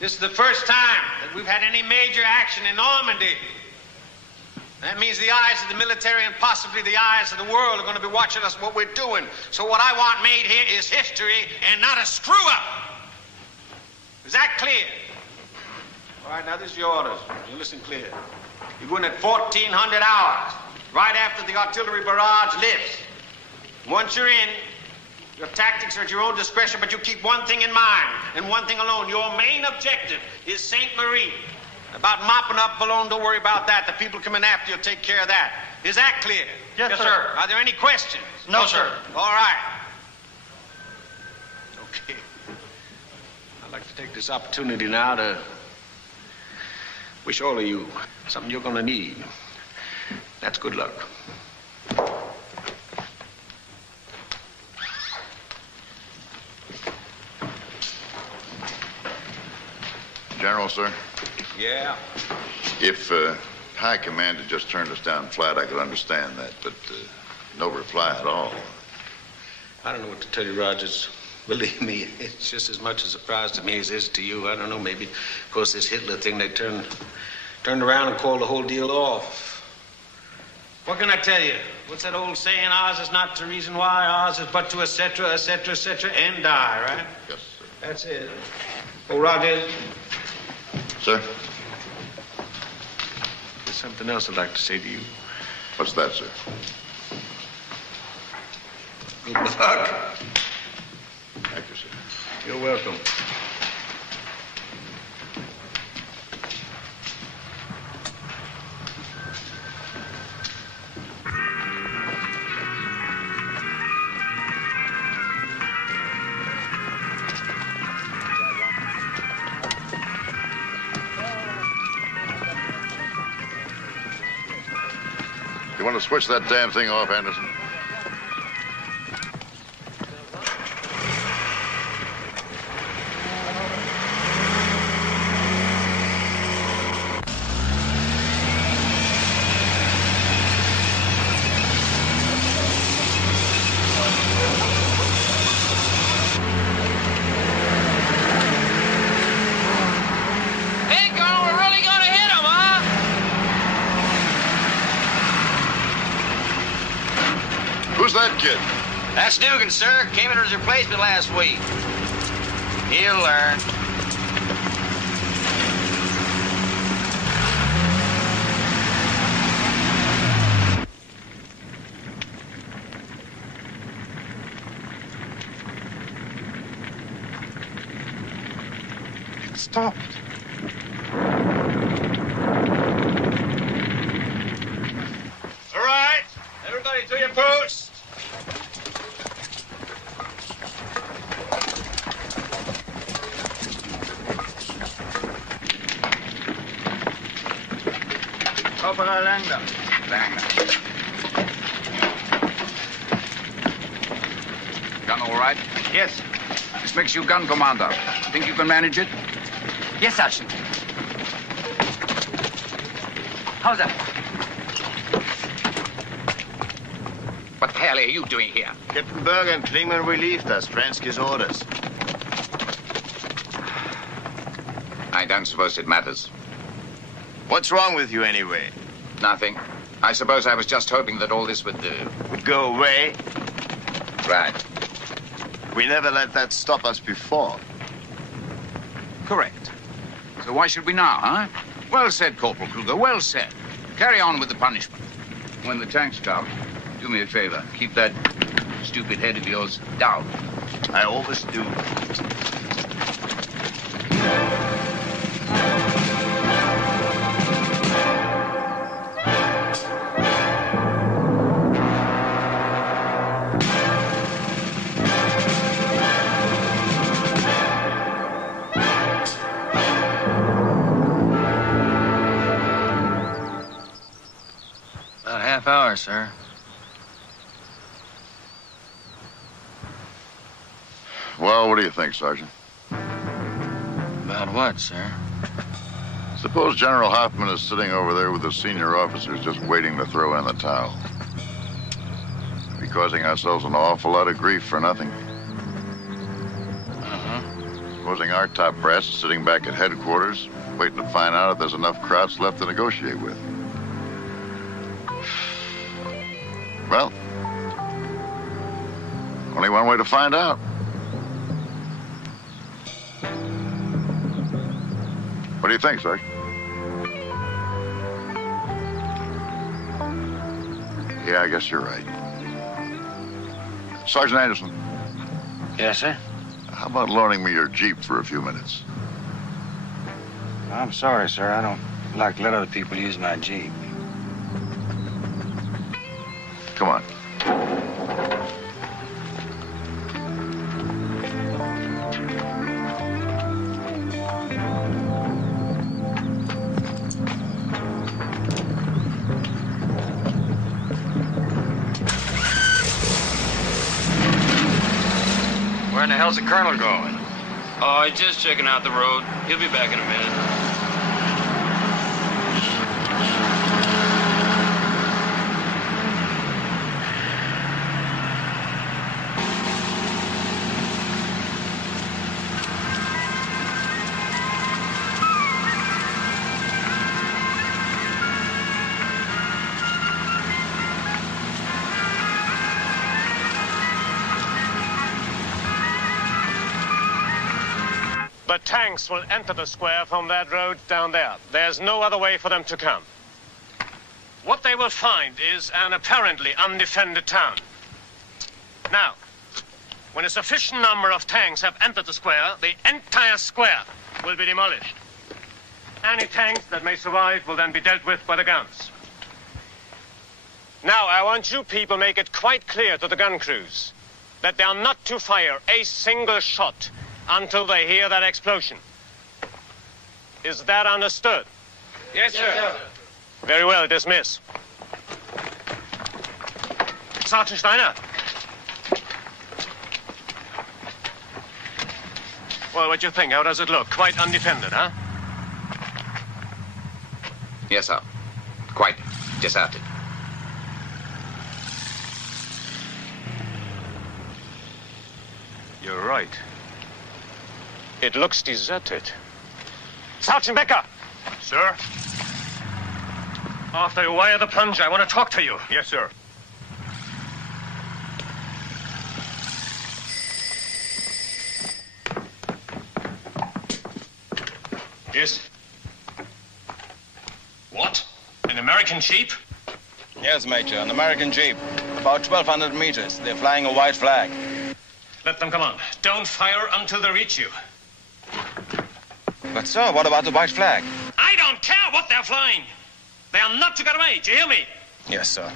This is the first time that we've had any major action in Normandy. That means the eyes of the military and possibly the eyes of the world are going to be watching us, what we're doing. So what I want made here is history and not a screw-up. Is that clear? All right, now this is your orders. You listen clear. You go in at 1400 hours, right after the artillery barrage lifts. Once you're in, your tactics are at your own discretion, but you keep one thing in mind, and one thing alone. Your main objective is St. Marie. About mopping up Boulogne, don't worry about that. The people coming after you will take care of that. Is that clear? Yes, sir. Are there any questions? No, sir. All right. Okay. I'd like to take this opportunity now to wish all of you something you're going to need. That's good luck. General, sir? Yeah? If High Command had just turned us down flat, I could understand that, but no reply at all. I don't know what to tell you, Rogers. Believe me, it's just as much a surprise to me as it is to you. I don't know, maybe because this Hitler thing, they turned around and called the whole deal off. What can I tell you? What's that old saying? Ours is not to reason why, ours is but to et cetera, and die, right? Yes, sir. That's it. Oh, Rogers. Sir? There's something else I'd like to say to you. What's that, sir? Good luck. Thank you, sir. You're welcome. You want to switch that damn thing off, Anderson? Who's that kid? That's Dugan, sir. Came in as a replacement last week. He'll learn. It stopped. All right. Everybody to your posts. Corporal Langdon. Gun all right? Yes. This makes you gun commander. Think you can manage it? Yes, Sergeant. How's that? What the hell are you doing here? Captain Berger and Klingman relieved us. Fransky's orders. I don't suppose it matters. What's wrong with you, anyway? Nothing. I suppose I was just hoping that all this would go away? Right. We never let that stop us before. Correct. So why should we now, huh? Well said, Corporal Kruger. Well said. Carry on with the punishment. When the tanks come, do me a favor. Keep that stupid head of yours down. I always do. About a half hour, sir. Well, what do you think, Sergeant? About what, sir? Suppose General Hoffman is sitting over there with the senior officers just waiting to throw in the towel. We're causing ourselves an awful lot of grief for nothing. Supposing our top brass is sitting back at headquarters, waiting to find out if there's enough Krauts left to negotiate with. Well, only one way to find out. What do you think, Sergeant? Yeah, I guess you're right. Sergeant Anderson. Yes, sir? How about loaning me your Jeep for a few minutes? I'm sorry, sir. I don't like to let other people use my Jeep. Come on. Where in the hell's the colonel going? Oh, he's just checking out the road. He'll be back in a minute. The tanks will enter the square from that road down there. There's no other way for them to come. What they will find is an apparently undefended town. Now, when a sufficient number of tanks have entered the square, the entire square will be demolished. Any tanks that may survive will then be dealt with by the guns. Now, I want you people make it quite clear to the gun crews that they are not to fire a single shot until they hear that explosion. Is that understood? Yes, sir. Very well, dismiss. Sergeant Steiner. Well, what do you think? How does it look? Quite undefended, huh? Yes, sir. Quite deserted. You're right. It looks deserted. Sergeant Becker! Sir? After you wire the plunge, I want to talk to you. Yes, sir. Yes? What? An American Jeep? Yes, Major, an American Jeep. About 1,200 meters. They're flying a white flag. Let them come on. Don't fire until they reach you. But, sir, what about the white flag? I don't care what they're flying. They are not to get away. Do you hear me? Yes, sir.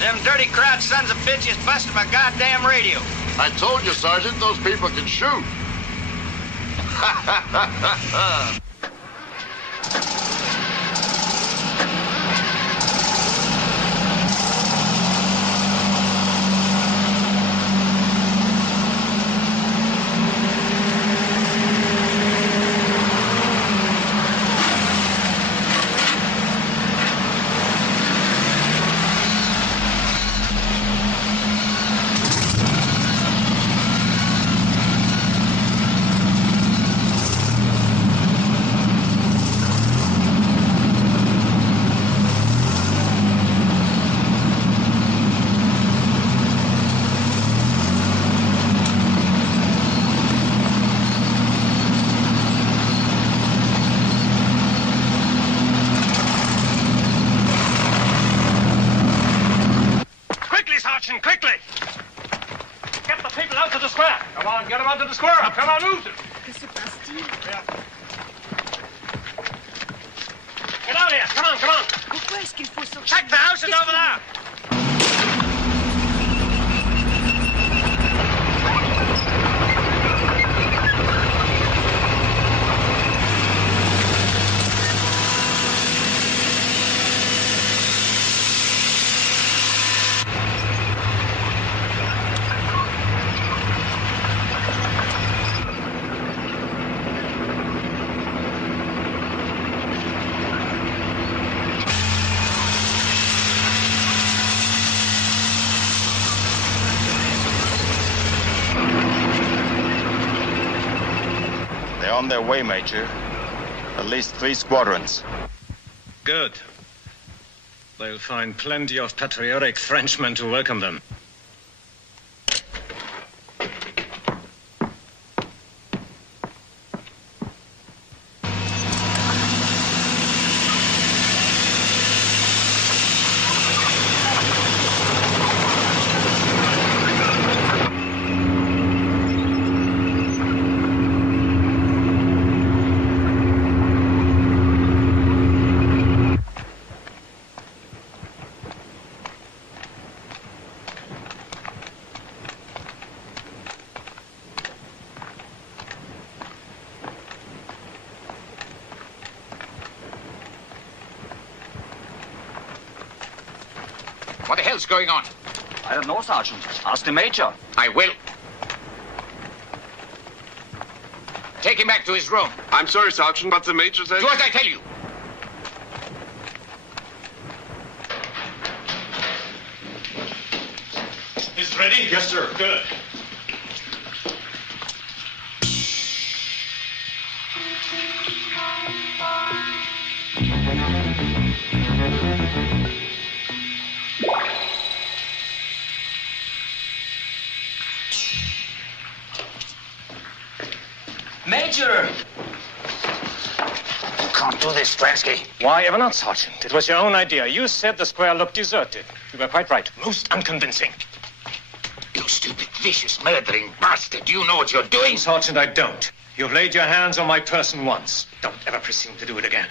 Them dirty crowd sons of bitches busted my goddamn radio. I told you, Sergeant, those people can shoot. Quickly! Get the people out to the square. Come on, get them out to the square. Come on, move them. Que se passe-t-il? Get out here. Come on, come on. Pourquoi est-ce qu'il faut sortir? Check the houses over there. on their way, Major. At least 3 squadrons. Good. They'll find plenty of patriotic Frenchmen to welcome them. What the hell's going on? I don't know, Sergeant. Ask the Major. I will. Take him back to his room. I'm sorry, Sergeant, but the Major says... Do as I tell you. Is it ready? Yes, sir. Good. Major! You can't do this, Stransky. Why ever not, Sergeant? It was your own idea. You said the square looked deserted. You were quite right. Most unconvincing. You stupid, vicious, murdering bastard. Do you know what you're doing? Sergeant, I don't. You've laid your hands on my person once. Don't ever presume to do it again.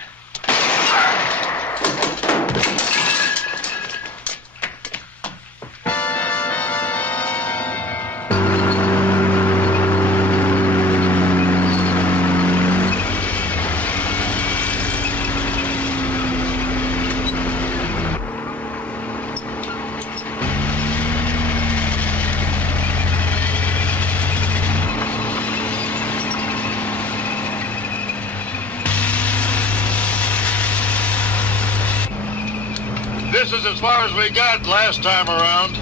This is as far as we got last time around.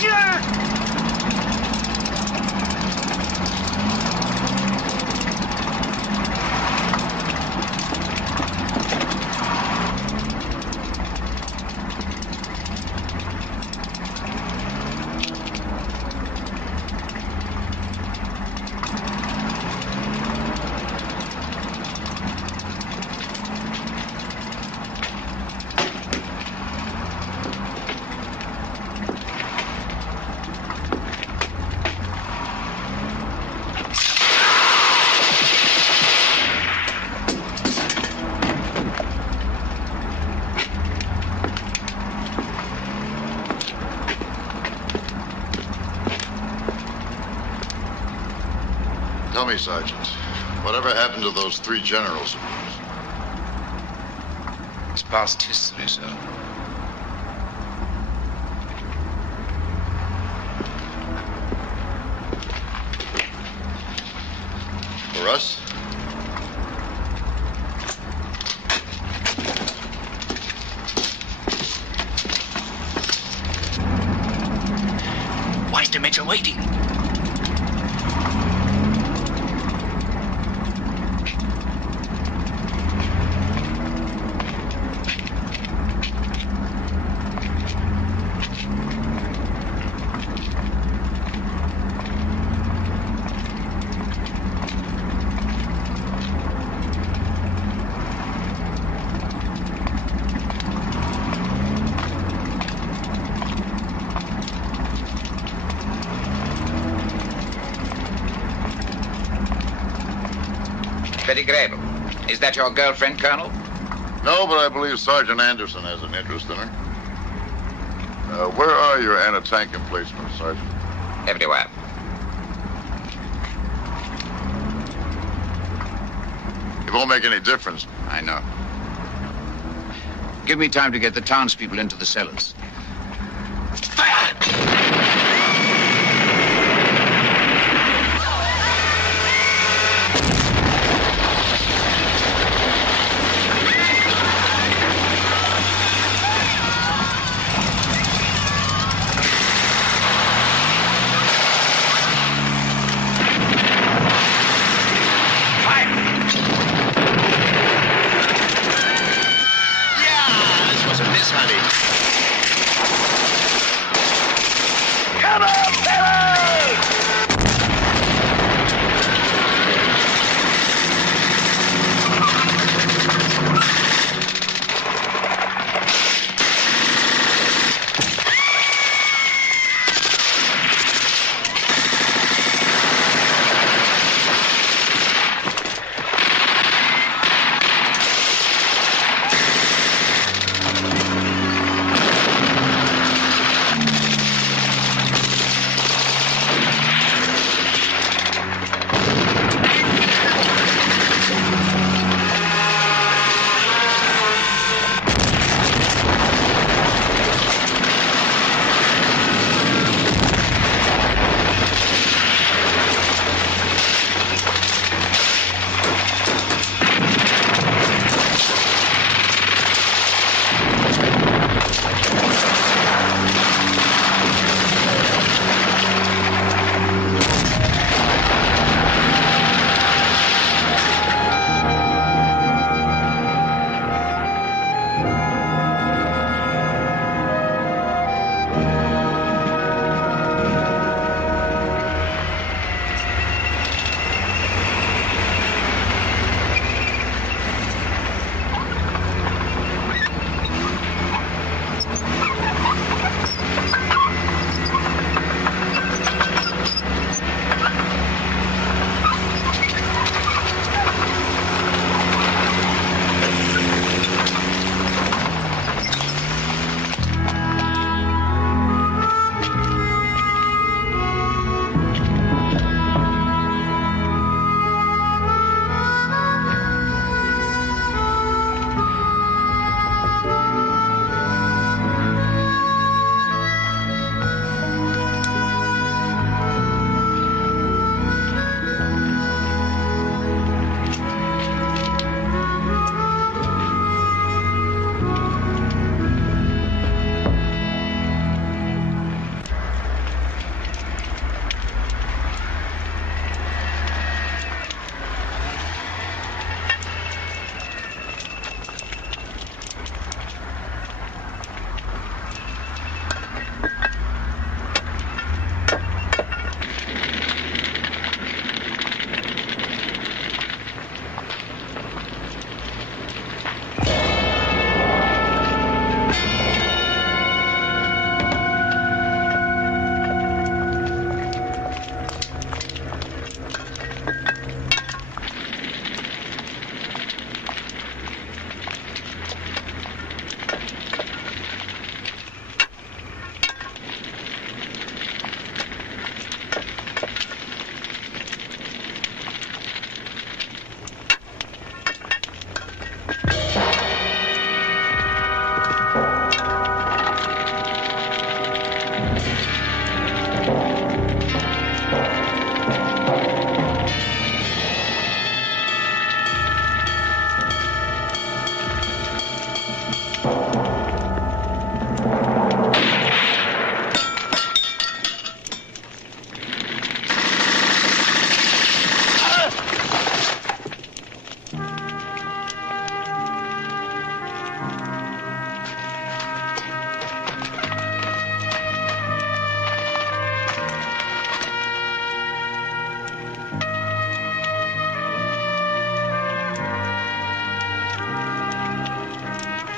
monsieur! Tell me, Sergeant, whatever happened to those 3 generals of yours? It's past history, sir. For us? Why is the Major waiting? Betty Grable. Is that your girlfriend, Colonel? No, but I believe Sergeant Anderson has an interest in her. Where are your anti-tank emplacements, Sergeant? Everywhere. It won't make any difference. I know. Give me time to get the townspeople into the cellars.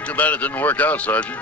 Too bad it didn't work out, Sergeant.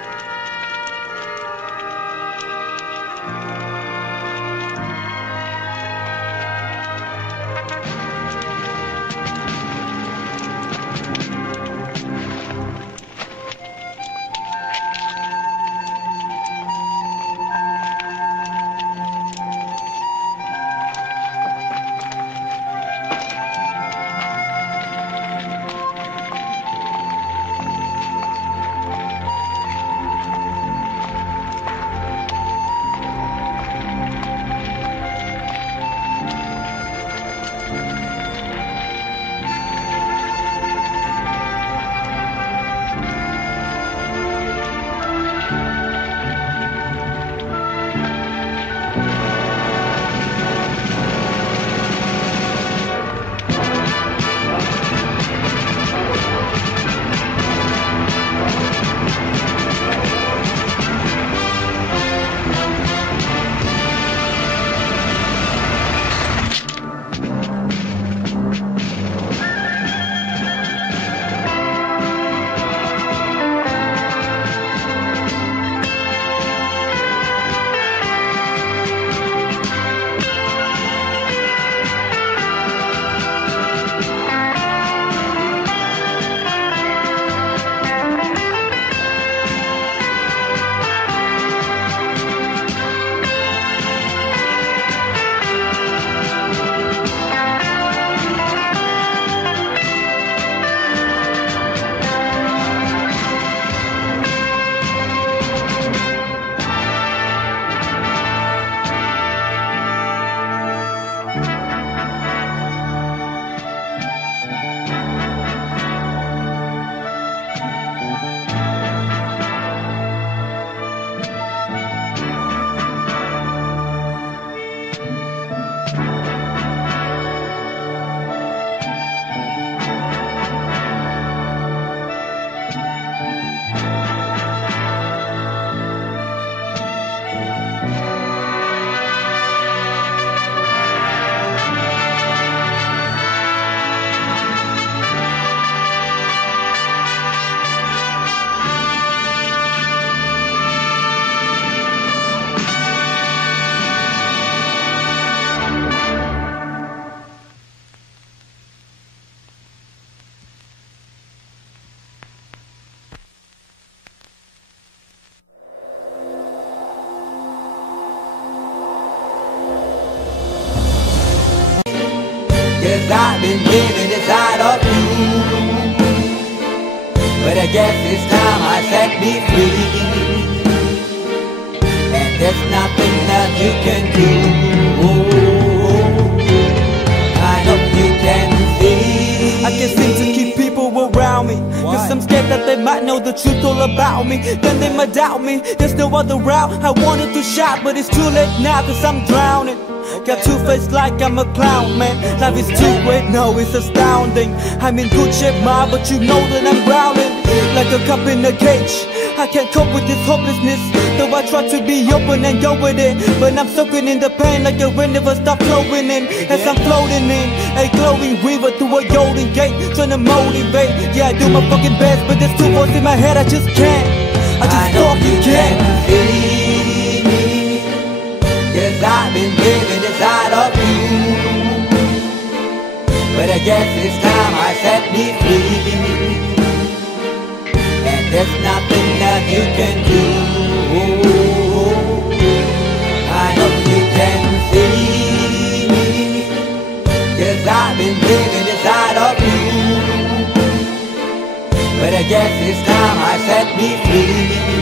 I've been living inside of you, but I guess it's time I set me free, and there's nothing that you can do. I hope you can see. I can't seem to keep people around me, cause I'm scared that they might know the truth all about me. Then they might doubt me, there's no other route. I wanted to shout, but it's too late now, cause I'm drowning. Got two-faced like I'm a clown, man. Life is too great, no, it's astounding. I'm in good shape, ma, but you know that I'm growling like a cup in a cage. I can't cope with this hopelessness, though I try to be open and go with it, but I'm soaking in the pain like the wind never stop flowing in. As I'm floating in a glowing river through a golden gate, trying to motivate. Yeah, I do my fucking best, but there's two voices in my head, I just can't. I just fucking can't. Yes, I've been living inside of you, but I guess it's time I set me free, and there's nothing that you can do. I hope you can see me. Yes, I've been living inside of you, but I guess it's time I set me free,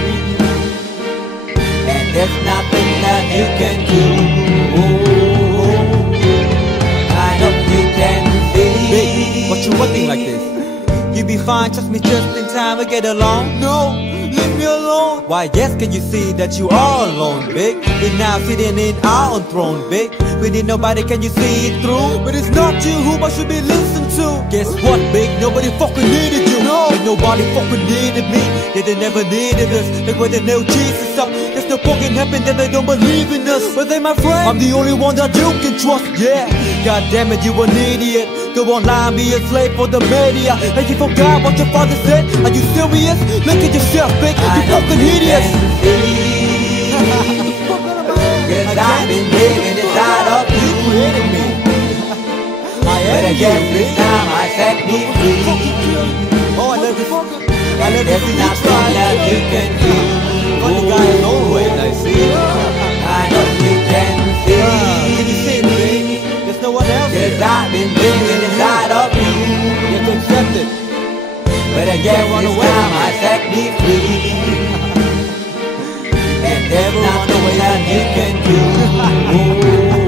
and there's nothing that you can do. I hope you can see. Baby, what you acting like this? You be fine, trust me, just in time we get along. No, leave me alone. Why, yes, can you see that you are alone, big? We're now sitting in our own throne, big. We need nobody, can you see it through? But it's not you who I should be listening to. Guess what, big? Nobody fucking needed you. No, ain't nobody fucking needed me. They never needed us. Like when they nailed Jesus up, there's no fucking happen that they don't believe in us. But they my friend, I'm the only one that you can trust. Yeah, god damn it, you an idiot. Go online, be a slave for the media. And you forgot what your father said? Are you serious? Look at yourself, big. You fucking hideous. Cause I've been living inside of you. But I guess this time I set me free. Oh, I love this. There's nothing that you can do. Fucking guy is always I see. I know you can see. Can you see me? There's no one else. Cause I've been living inside of you. You have to accept it. But I guess this time I set me free. And there's nothing that you can do.